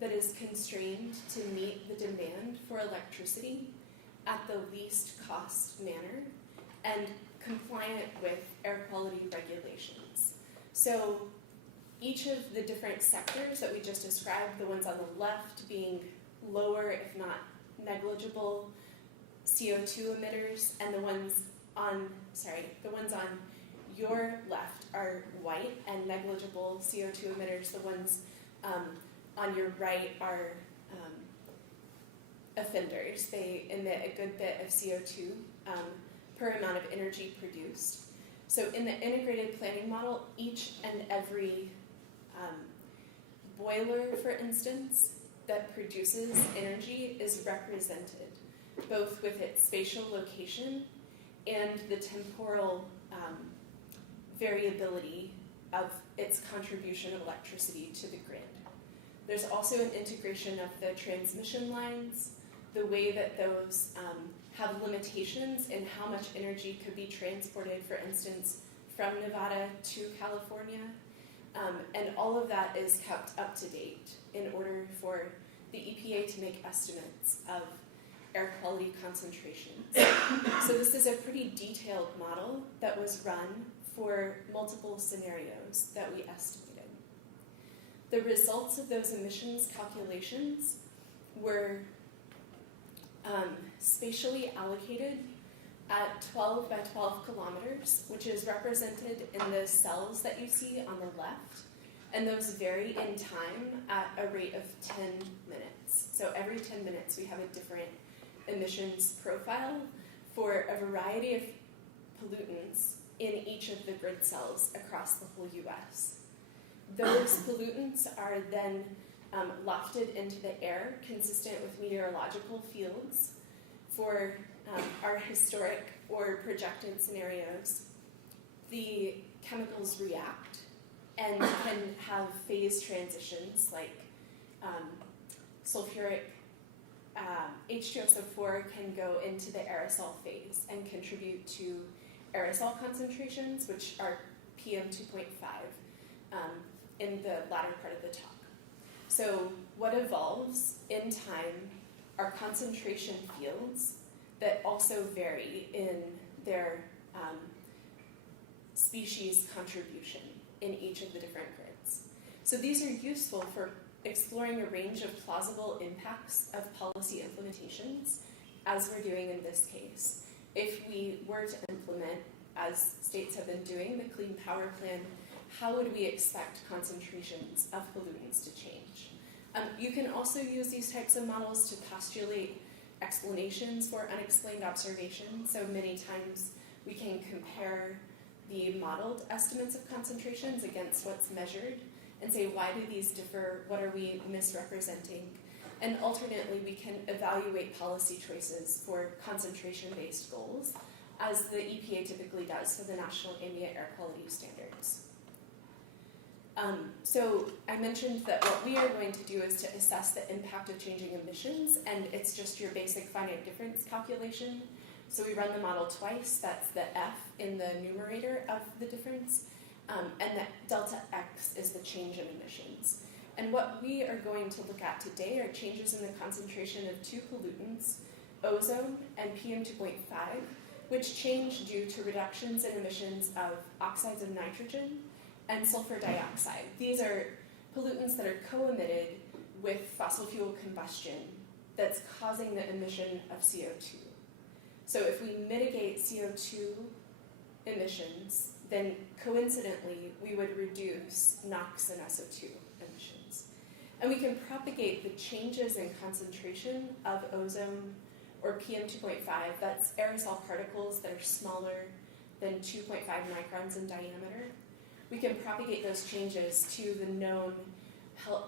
that is constrained to meet the demand for electricity at the least cost manner and compliant with air quality regulations. So each of the different sectors that we just described, the ones on the left being lower, if not negligible CO2 emitters, and the ones on your left are white and negligible CO2 emitters. The ones on your right are offenders. They emit a good bit of CO2 per amount of energy produced. So in the integrated planning model, each and every boiler, for instance, that produces energy is represented, both with its spatial location and the temporal variability of its contribution of electricity to the grid. There's also an integration of the transmission lines, the way that those have limitations in how much energy could be transported, for instance, from Nevada to California. And all of that is kept up to date in order for the EPA to make estimates of air quality concentrations. So this is a pretty detailed model that was run for multiple scenarios that we estimated. The results of those emissions calculations were spatially allocated at 12 by 12 kilometers, which is represented in the cells that you see on the left, and those vary in time at a rate of 10 minutes. So every 10 minutes we have a different emissions profile for a variety of pollutants in each of the grid cells across the whole US. Those pollutants are then lofted into the air consistent with meteorological fields. For our historic or projected scenarios, the chemicals react and can have phase transitions like sulfuric H2SO4 can go into the aerosol phase and contribute to aerosol concentrations, which are PM2.5 in the latter part of the talk. So what evolves in time are concentration fields that also vary in their species contribution in each of the different grids. So these are useful for exploring a range of plausible impacts of policy implementations, as we're doing in this case. If we were to implement, as states have been doing, the Clean Power Plan, how would we expect concentrations of pollutants to change? You can also use these types of models to postulate explanations for unexplained observations. So many times we can compare the modeled estimates of concentrations against what's measured and say, why do these differ? What are we misrepresenting? And alternately, we can evaluate policy choices for concentration-based goals, as the EPA typically does for the National Ambient Air Quality Standards. So I mentioned that what we are going to do is to assess the impact of changing emissions, and it's just your basic finite difference calculation. So we run the model twice. That's the F in the numerator of the difference, and that delta X is the change in emissions. And what we are going to look at today are changes in the concentration of two pollutants, ozone and PM2.5, which change due to reductions in emissions of oxides of nitrogen and sulfur dioxide. These are pollutants that are co-emitted with fossil fuel combustion that's causing the emission of CO2. So if we mitigate CO2 emissions, then coincidentally we would reduce NOx and SO2 emissions. And we can propagate the changes in concentration of ozone or PM2.5, that's aerosol particles that are smaller than 2.5 microns in diameter. We can propagate those changes to the known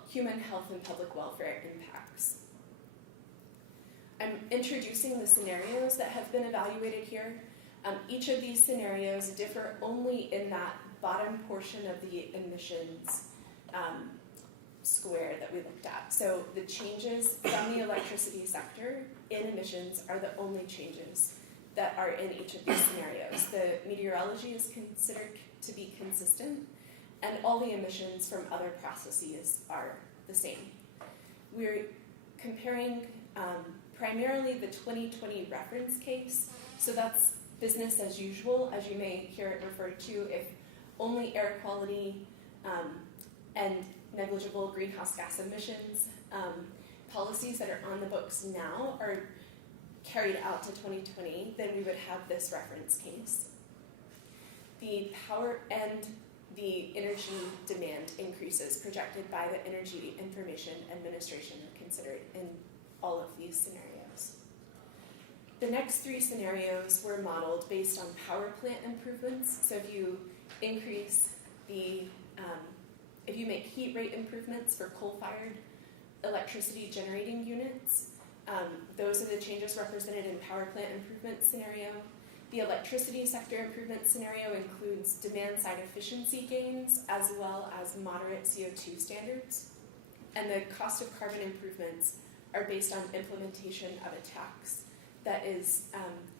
human health and public welfare impacts. I'm introducing the scenarios that have been evaluated here. Each of these scenarios differ only in that bottom portion of the emissions square that we looked at. So the changes from the electricity sector in emissions are the only changes that are in each of these scenarios. The meteorology is considered to be consistent, and all the emissions from other processes are the same. We're comparing primarily the 2020 reference case, so that's business as usual, as you may hear it referred to, if only air quality and negligible greenhouse gas emissions. policies that are on the books now are carried out to 2020, then we would have this reference case. The power and the energy demand increases projected by the Energy Information Administration are considered in all of these scenarios. The next three scenarios were modeled based on power plant improvements. So if you increase the, if you make heat rate improvements for coal-fired electricity generating units, those are the changes represented in power plant improvement scenario. The electricity sector improvement scenario includes demand-side efficiency gains as well as moderate CO2 standards. And the cost of carbon improvements are based on implementation of a tax that is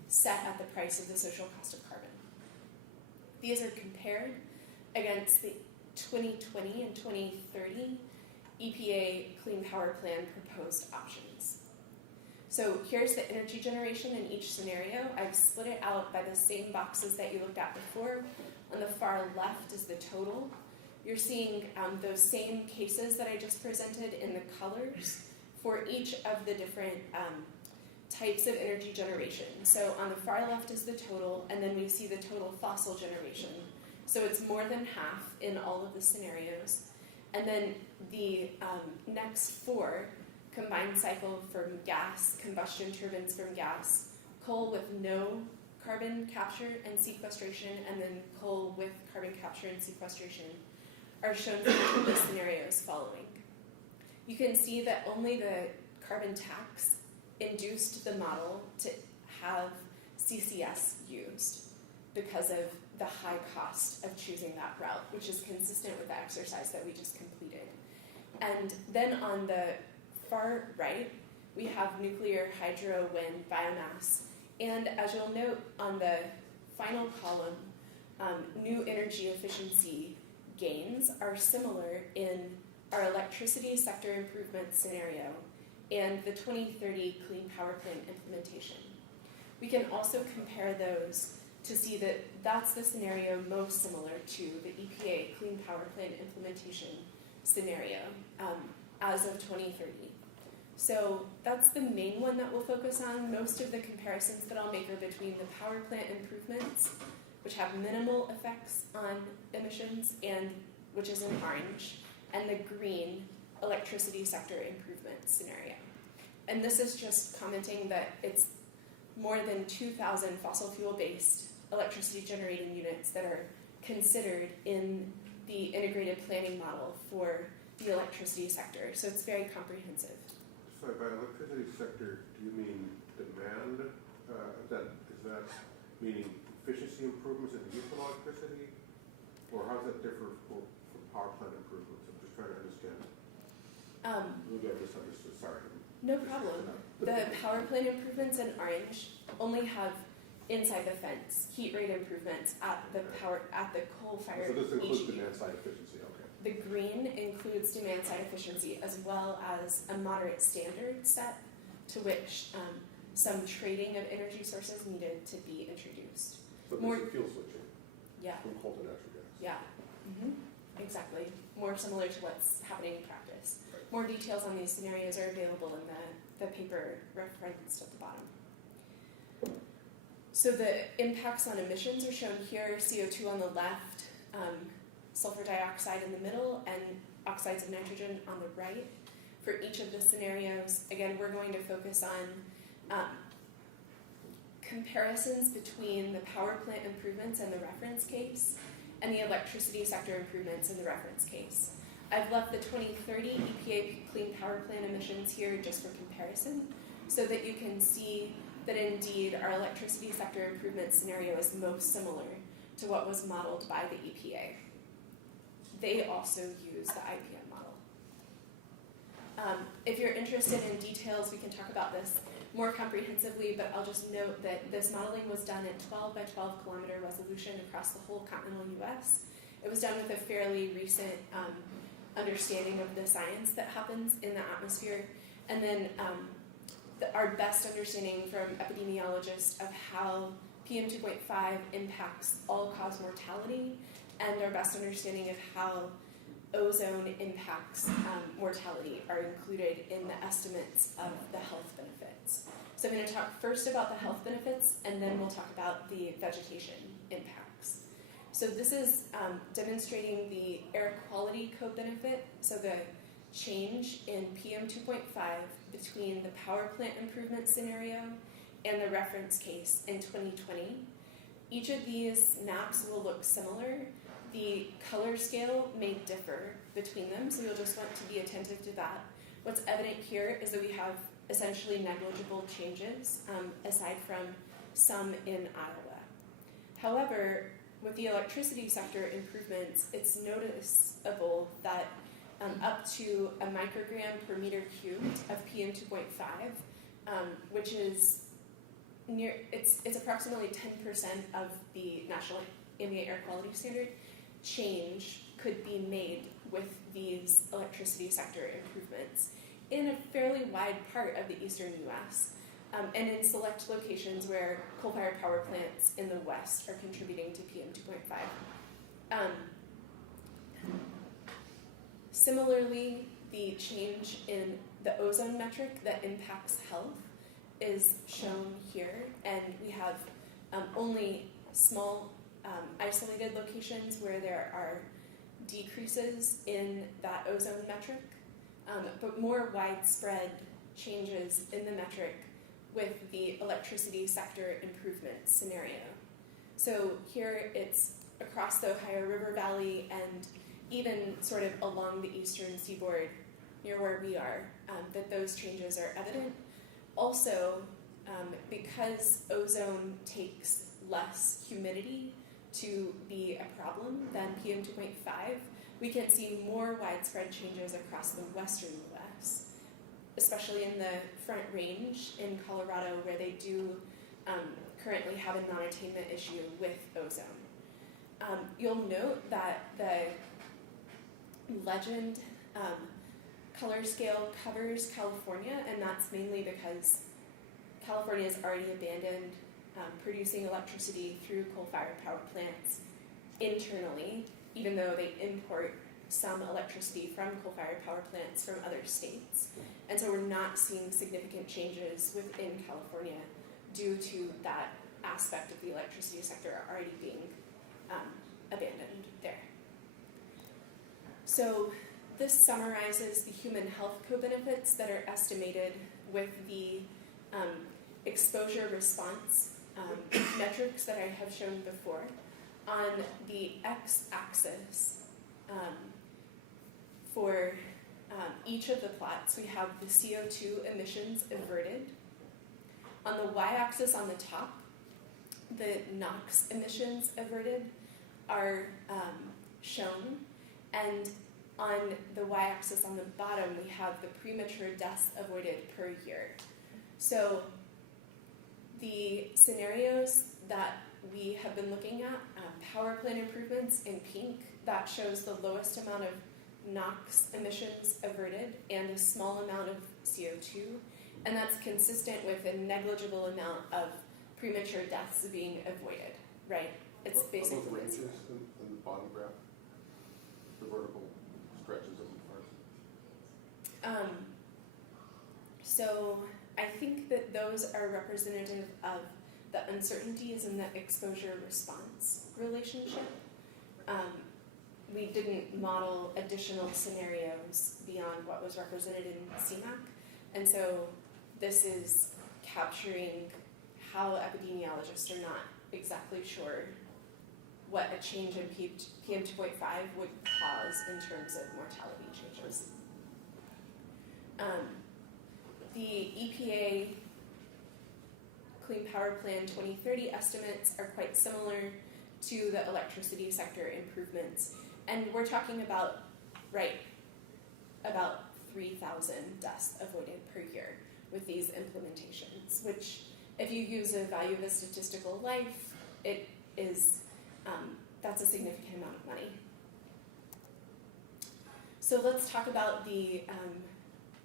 set at the price of the social cost of carbon. These are compared against the 2020 and 2030 EPA Clean Power Plan proposed options. So here's the energy generation in each scenario. I've split it out by the same boxes that you looked at before. On the far left is the total. You're seeing those same cases that I just presented in the colors for each of the different types of energy generation. So on the far left is the total, and then we see the total fossil generation. So it's more than half in all of the scenarios. And then the next four, combined cycle from gas, combustion turbines from gas, coal with no carbon capture and sequestration, and then coal with carbon capture and sequestration, are shown for each of the scenarios following. You can see that only the carbon tax induced the model to have CCS used because of the high cost of choosing that route, which is consistent with the exercise that we just completed. And then on the far right, we have nuclear, hydro, wind, biomass, and as you'll note on the final column, new energy efficiency gains are similar in our electricity sector improvement scenario and the 2030 Clean Power Plan implementation. We can also compare those to see that that's the scenario most similar to the EPA Clean Power Plan implementation scenario as of 2030. So that's the main one that we'll focus on. Most of the comparisons that I'll make are between the power plant improvements, which have minimal effects on emissions, and which is in orange, and the green electricity sector improvement scenario. And this is just commenting that it's more than 2,000 fossil fuel-based electricity generating units that are considered in the integrated planning model for the electricity sector. So it's very comprehensive. So by electricity sector, do you mean demand? Is that meaning efficiency improvements in the use of electricity? Or how does that differ from power plant improvements? I'm just trying to understand. Maybe I misunderstood, sorry. No problem. The power plant improvements in orange only have inside the fence heat rate improvements at the coal-fired So this includes HEU. demand side efficiency, okay. The green includes demand side efficiency as well as a moderate standard set to which some trading of energy sources needed to be introduced. So More- there's fuel switching Yeah, from coal to natural gas. yeah, exactly. More similar to what's happening in practice. More details on these scenarios are available in the paper referenced at the bottom. So the impacts on emissions are shown here, CO2 on the left, sulfur dioxide in the middle, and oxides of nitrogen on the right. For each of the scenarios, again, we're going to focus on comparisons between the power plant improvements in the reference case and the electricity sector improvements in the reference case. I've left the 2030 EPA Clean Power Plan emissions here just for comparison so that you can see that indeed our electricity sector improvement scenario is most similar to what was modeled by the EPA. They also use the IPM model. If you're interested in details, we can talk about this more comprehensively, but I'll just note that this modeling was done at 12 by 12 kilometer resolution across the whole continental US. It was done with a fairly recent understanding of the science that happens in the atmosphere, and then our best understanding from epidemiologists of how PM 2.5 impacts all-cause mortality, and our best understanding of how ozone impacts mortality are included in the estimates of the health benefits. So I'm going to talk first about the health benefits, and then we'll talk about the vegetation impacts. So this is demonstrating the air quality co-benefit, so the change in PM 2.5 between the power plant improvement scenario and the reference case in 2020. Each of these maps will look similar. The color scale may differ between them, so you'll just want to be attentive to that. What's evident here is that we have essentially negligible changes, aside from some in Iowa. However, with the electricity sector improvements, it's noticeable that up to a microgram per meter cubed of PM 2.5, which is it's approximately 10% of the National Ambient Air Quality Standard, change could be made with these electricity sector improvements in a fairly wide part of the eastern U.S. And in select locations where coal-fired power plants in the west are contributing to PM 2.5. Similarly, the change in the ozone metric that impacts health is shown here, and we have only small isolated locations where there are decreases in that ozone metric, but more widespread changes in the metric with the electricity sector improvement scenario. So here it's across the Ohio River Valley and even sort of along the eastern seaboard near where we are, that those changes are evident. Also, because ozone takes less humidity to be a problem than PM 2.5, we can see more widespread changes across the western U.S., especially in the Front Range in Colorado, where they do currently have a non-attainment issue with ozone. You'll note that the legend color scale covers California, and that's mainly because California has already abandoned producing electricity through coal-fired power plants internally, even though they import some electricity from coal-fired power plants from other states. And so we're not seeing significant changes within California due to that aspect of the electricity sector already being abandoned there. So this summarizes the human health co-benefits that are estimated with the exposure response metrics that I have shown before. On the x-axis, for each of the plots, we have the CO2 emissions averted. On the y-axis on the top, the NOx emissions averted are shown, and on the y-axis on the bottom, we have the premature deaths avoided per year. So the scenarios that we have been looking at, power plant improvements in pink, that shows the lowest amount of NOx emissions averted and a small amount of CO2, and that's consistent with a negligible amount of premature deaths being avoided, right? It's basically both ranges in the bottom graph, the vertical stretches of the first. So I think that those are representative of the uncertainties in the exposure response relationship. We didn't model additional scenarios beyond what was represented in CMAQ, and so this is capturing how epidemiologists are not exactly sure what a change in PM 2.5 would cause in terms of mortality changes. The EPA Clean Power Plan 2030 estimates are quite similar to the electricity sector improvements, and we're talking about, about 3,000 deaths avoided per year with these implementations, which if you use a value of a statistical life, it is, that's a significant amount of money. So let's talk about the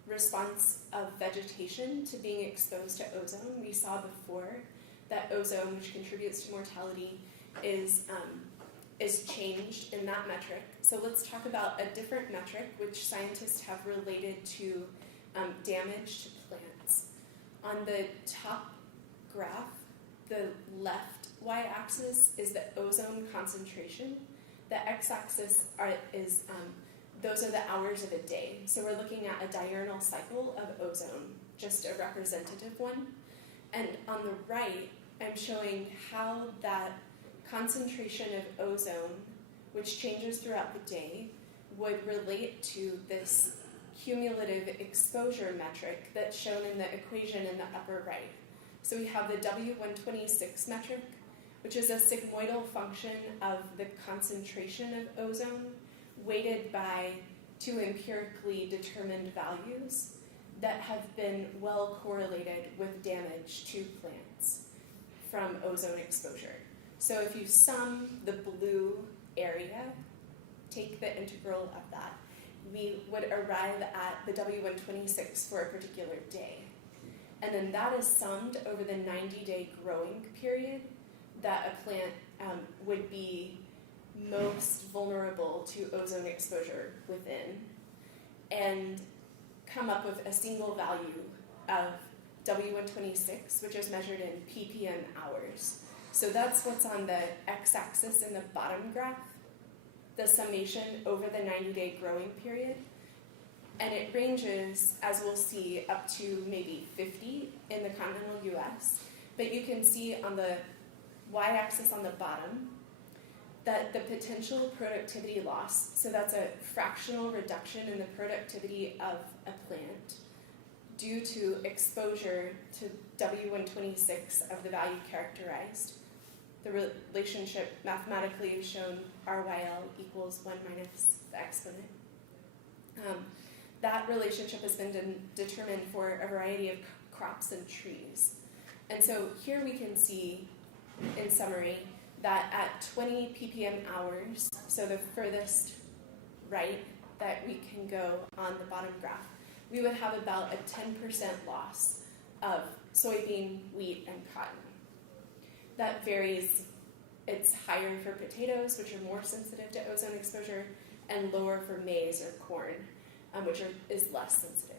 response of vegetation to being exposed to ozone. We saw before that ozone, which contributes to mortality, is is changed in that metric. So let's talk about a different metric which scientists have related to damage to plants. On the top graph, the left y-axis is the ozone concentration. The x-axis those are the hours of a day. So we're looking at a diurnal cycle of ozone, just a representative one. And on the right, I'm showing how that concentration of ozone, which changes throughout the day, would relate to this cumulative exposure metric that's shown in the equation in the upper right. So we have the W126 metric, which is a sigmoidal function of the concentration of ozone weighted by two empirically determined values that have been well correlated with damage to plants from ozone exposure. So if you sum the blue area, take the integral of that, we would arrive at the W126 for a particular day. And then that is summed over the 90-day growing period that a plant would be most vulnerable to ozone exposure within, and come up with a single value of W126, which is measured in ppm hours. So that's what's on the x-axis in the bottom graph, the summation over the 90-day growing period. And it ranges, as we'll see, up to maybe 50 in the continental US. But you can see on the y-axis on the bottom that the potential productivity loss, so that's a fractional reduction in the productivity of a plant due to exposure to W126 of the value characterized. The relationship mathematically is shown RYL equals 1 minus the exponent. That relationship has been determined for a variety of crops and trees. And so here we can see, in summary, that at 20 ppm hours, so the furthest right that we can go on the bottom graph, we would have about a 10% loss of soybean, wheat, and cotton. That varies. It's higher for potatoes, which are more sensitive to ozone exposure, and lower for maize or corn, which is less sensitive.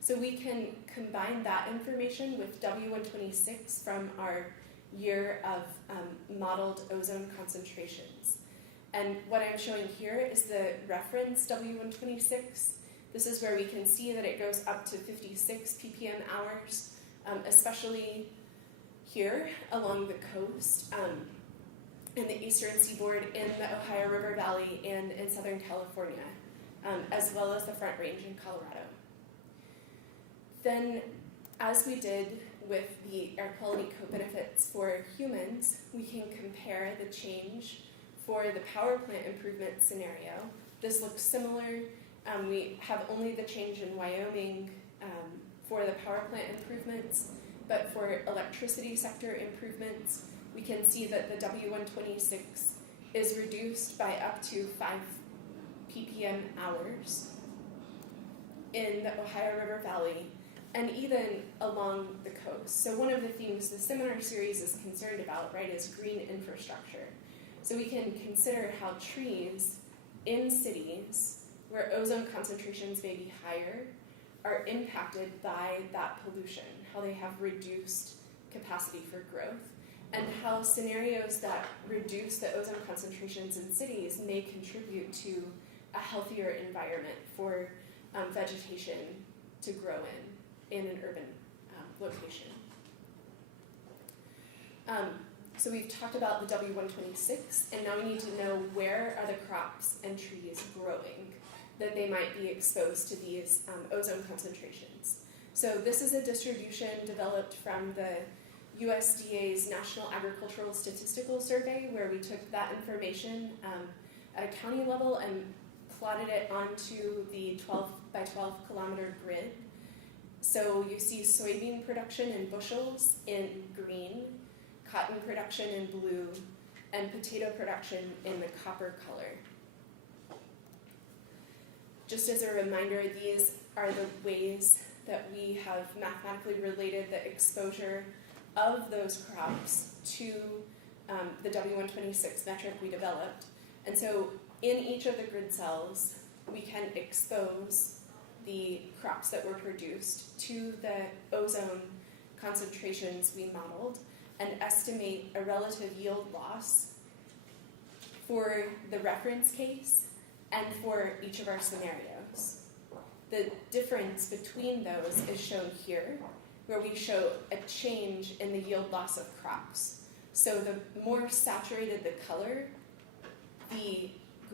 So we can combine that information with W126 from our year of modeled ozone concentrations. And what I'm showing here is the reference W126. This is where we can see that it goes up to 56 ppm hours, especially here along the coast, in the eastern seaboard, in the Ohio River Valley, and in Southern California, as well as the Front Range in Colorado. Then, as we did with the air quality co-benefits for humans, we can compare the change for the power plant improvement scenario. This looks similar. We have only the change in Wyoming for the power plant improvements, but for electricity sector improvements, we can see that the W126 is reduced by up to 5 ppm hours in the Ohio River Valley, and even along the coast. So one of the themes the seminar series is concerned about, right, is green infrastructure. So we can consider how trees in cities where ozone concentrations may be higher are impacted by that pollution, how they have reduced capacity for growth, and how scenarios that reduce the ozone concentrations in cities may contribute to a healthier environment for vegetation to grow in an urban location. So we've talked about the W126, and now we need to know where are the crops and trees growing that they might be exposed to these ozone concentrations. So this is a distribution developed from the USDA's National Agricultural Statistical Survey, where we took that information at a county level and plotted it onto the 12 by 12 kilometer grid. So you see soybean production in bushels in green, cotton production in blue, and potato production in the copper color. Just as a reminder, these are the ways that we have mathematically related the exposure of those crops to the W126 metric we developed. And so in each of the grid cells, we can expose the crops that were produced to the ozone concentrations we modeled and estimate a relative yield loss for the reference case and for each of our scenarios. The difference between those is shown here, where we show a change in the yield loss of crops. So the more saturated the color, the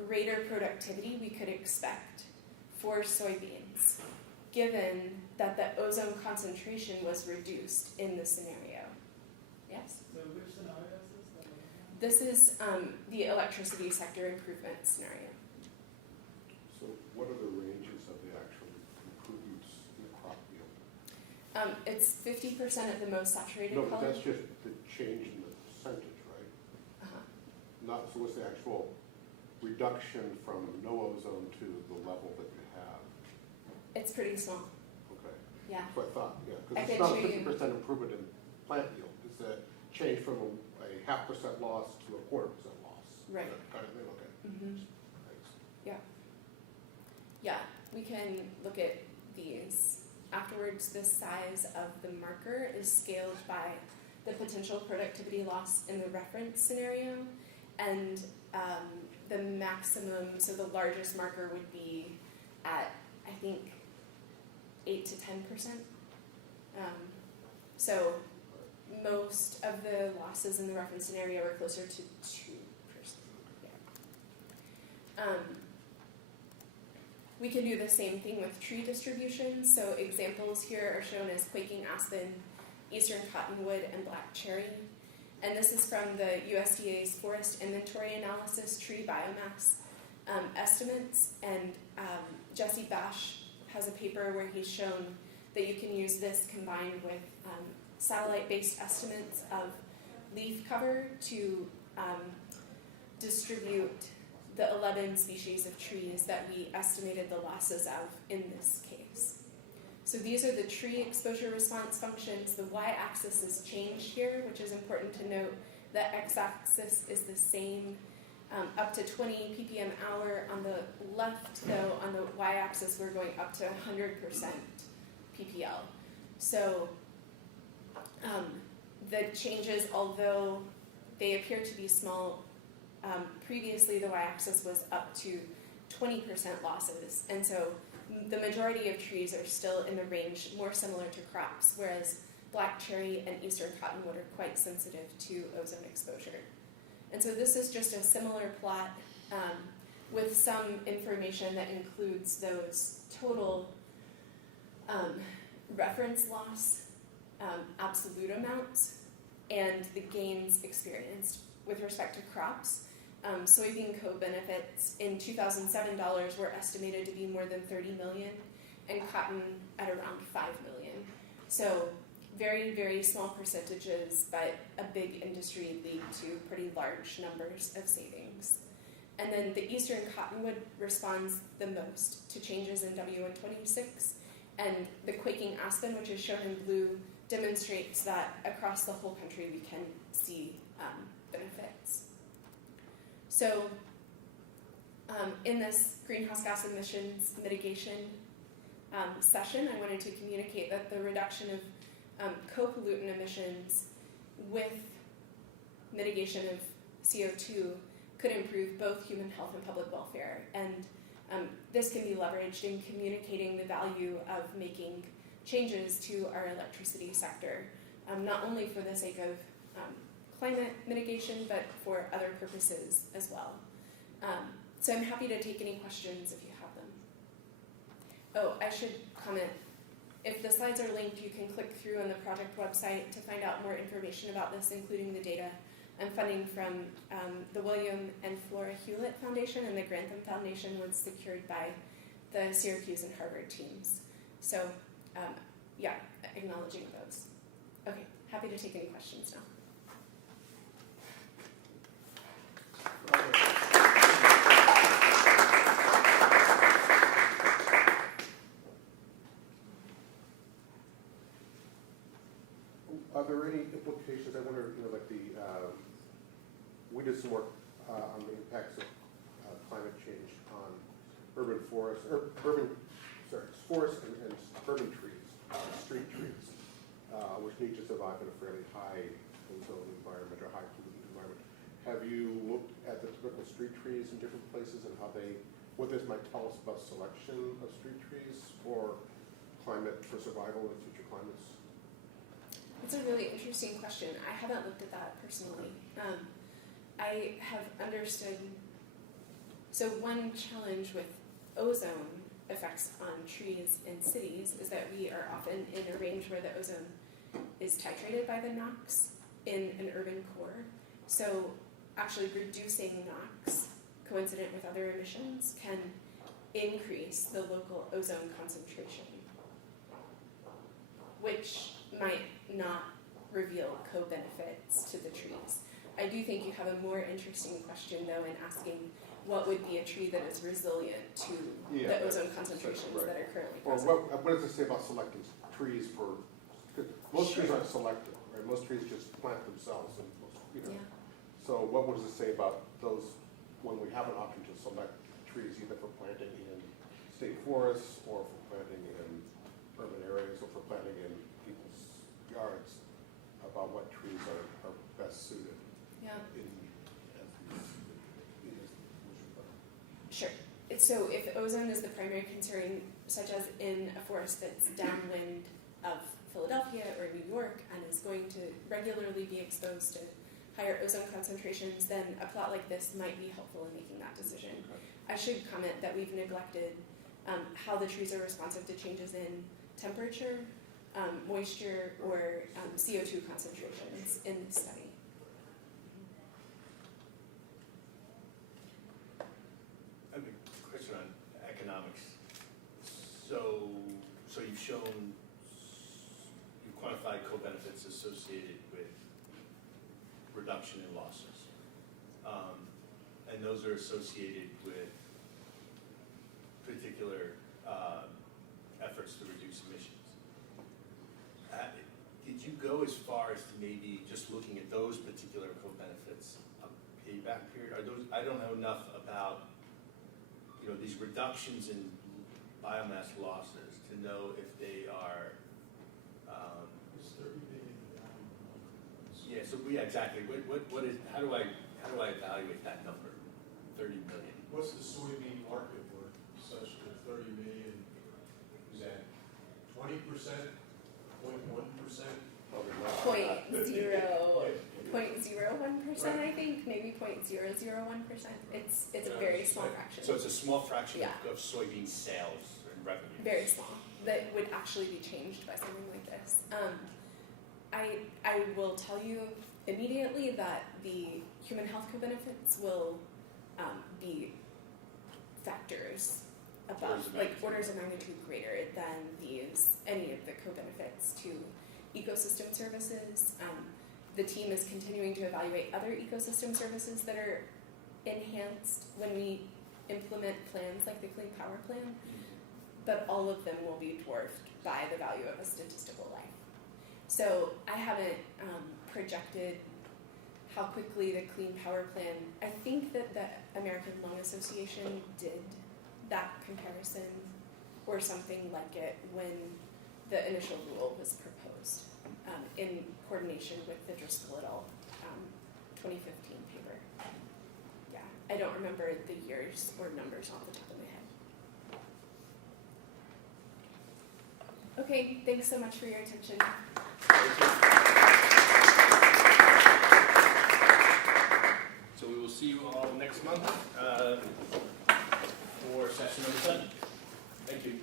greater productivity we could expect for soybeans, given that the ozone concentration was reduced in the scenario. Yes? So which scenario is this? This is the electricity sector improvement scenario. So what are the ranges of the actual improvements in the crop yield? It's 50% of the most saturated No, but color. that's just the change in the percentage, right? Uh-huh. Not, so what's the actual reduction from no ozone to the level that you have? It's pretty small. Okay. Yeah. That's what I thought, yeah, I because can it's not a show you. 50% improvement in plant yield. It's a change from a 0.5% loss to a 1/4% loss. Right. That kind of thing, okay. Mm-hmm. Thanks. Yeah, we can look at these. Afterwards, the size of the marker is scaled by the potential productivity loss in the reference scenario, and the maximum, so the largest marker would be at, I think, 8 to 10%. So most of the losses in the reference scenario are closer to 2%. Yeah. We can do the same thing with tree distribution. So examples here are shown as quaking aspen, eastern cottonwood, and black cherry. And this is from the USDA's forest inventory analysis tree biomass estimates. And Jesse Bash has a paper where he's shown that you can use this combined with satellite-based estimates of leaf cover to distribute the 11 species of trees that we estimated the losses of in this case. So these are the tree exposure response functions. The y-axis is changed here, which is important to note. The x-axis is the same, up to 20 ppm hour. On the left, though, on the y-axis, we're going up to 100% ppl. So the changes, although they appear to be small, previously the y-axis was up to 20% losses, and so the majority of trees are still in the range more similar to crops, whereas black cherry and eastern cottonwood are quite sensitive to ozone exposure. And so this is just a similar plot with some information that includes those total reference loss absolute amounts and the gains experienced with respect to crops. Soybean co-benefits in 2007 dollars were estimated to be more than 30 million, and cotton at around 5 million. So very, very small percentages, but a big industry lead to pretty large numbers of savings. And then the eastern cottonwood responds the most to changes in W126, and the quaking aspen, which is shown in blue, demonstrates that across the whole country we can see benefits. So in this greenhouse gas emissions mitigation session, I wanted to communicate that the reduction of co-pollutant emissions with mitigation of CO2 could improve both human health and public welfare. And this can be leveraged in communicating the value of making changes to our electricity sector, not only for the sake of climate mitigation, but for other purposes as well. So I'm happy to take any questions if you have them. Oh, I should comment, if the slides are linked, you can click through on the project website to find out more information about this, including the data and funding from the William and Flora Hewlett Foundation, and the Grantham Foundation was secured by the Syracuse and Harvard teams. So yeah, acknowledging those. Okay, happy to take any questions now. Are there any implications, I wonder, like the we did some work on the impacts of climate change on urban forests, forests and urban trees, street trees, which need to survive in a fairly high ozone environment or high polluted environment. Have you looked at the typical street trees in different places and how what this might tell us about selection of street trees for climate, for survival in future climates? It's a really interesting question. I haven't looked at that personally. I have understood, so one challenge with ozone effects on trees in cities is that we are often in a range where the ozone is titrated by the NOx in an urban core. So actually reducing NOx, coincident with other emissions, can increase the local ozone concentration, which might not reveal co-benefits to the trees. I do think you have a more interesting question, though, in asking what would be a tree that is resilient to the ozone concentrations that are currently Or present. what does it say about selecting trees for, because most trees aren't selected, right? Most trees just plant themselves, and most, Yeah. So what does it say about those, when we have an option to select trees, either for planting in state forests, or for planting in urban areas, or for planting in people's yards, about what trees are best suited Yeah. in this pollution problem? Sure. So if ozone is the primary concern, such as in a forest that's downwind of Philadelphia or New York and is going to regularly be exposed to higher ozone concentrations, then a plot like this might be helpful in making that decision. I should comment that we've neglected how the trees are responsive to changes in temperature, moisture, or CO2 concentrations in this study. I have a question on economics. So you've shown, you've quantified co-benefits associated with reduction in losses. And those are associated with particular efforts to reduce emissions. Did you go as far as to maybe just looking at those particular co-benefits, a payback period? Are those, I don't know enough about these reductions in biomass losses to know if they are. It's 30 million gallons. Yeah. So exactly. What is? How do I evaluate that number? 30 million. What's the soybean market worth such that 30 million is at 20%, 0.1%? 0.01%, I think, maybe 0.001%. It's a very small fraction. So it's a small fraction Yeah. of soybean sales and revenue. Very small. That would actually be changed by something like this. I will tell you immediately that the human health co-benefits will be factors above, orders of magnitude greater than any of the co-benefits to ecosystem services. The team is continuing to evaluate other ecosystem services that are enhanced when we implement plans like the Clean Power Plan, but all of them will be dwarfed by the value of a statistical life. So I haven't projected how quickly the Clean Power Plan, I think that the American Lung Association did that comparison or something like it when the initial rule was proposed in coordination with the Drexel et al. 2015 paper. Yeah, I don't remember the years or numbers off the top of my head. Okay, thanks so much for your attention. So we will see you all next month for session number 7. Thank you.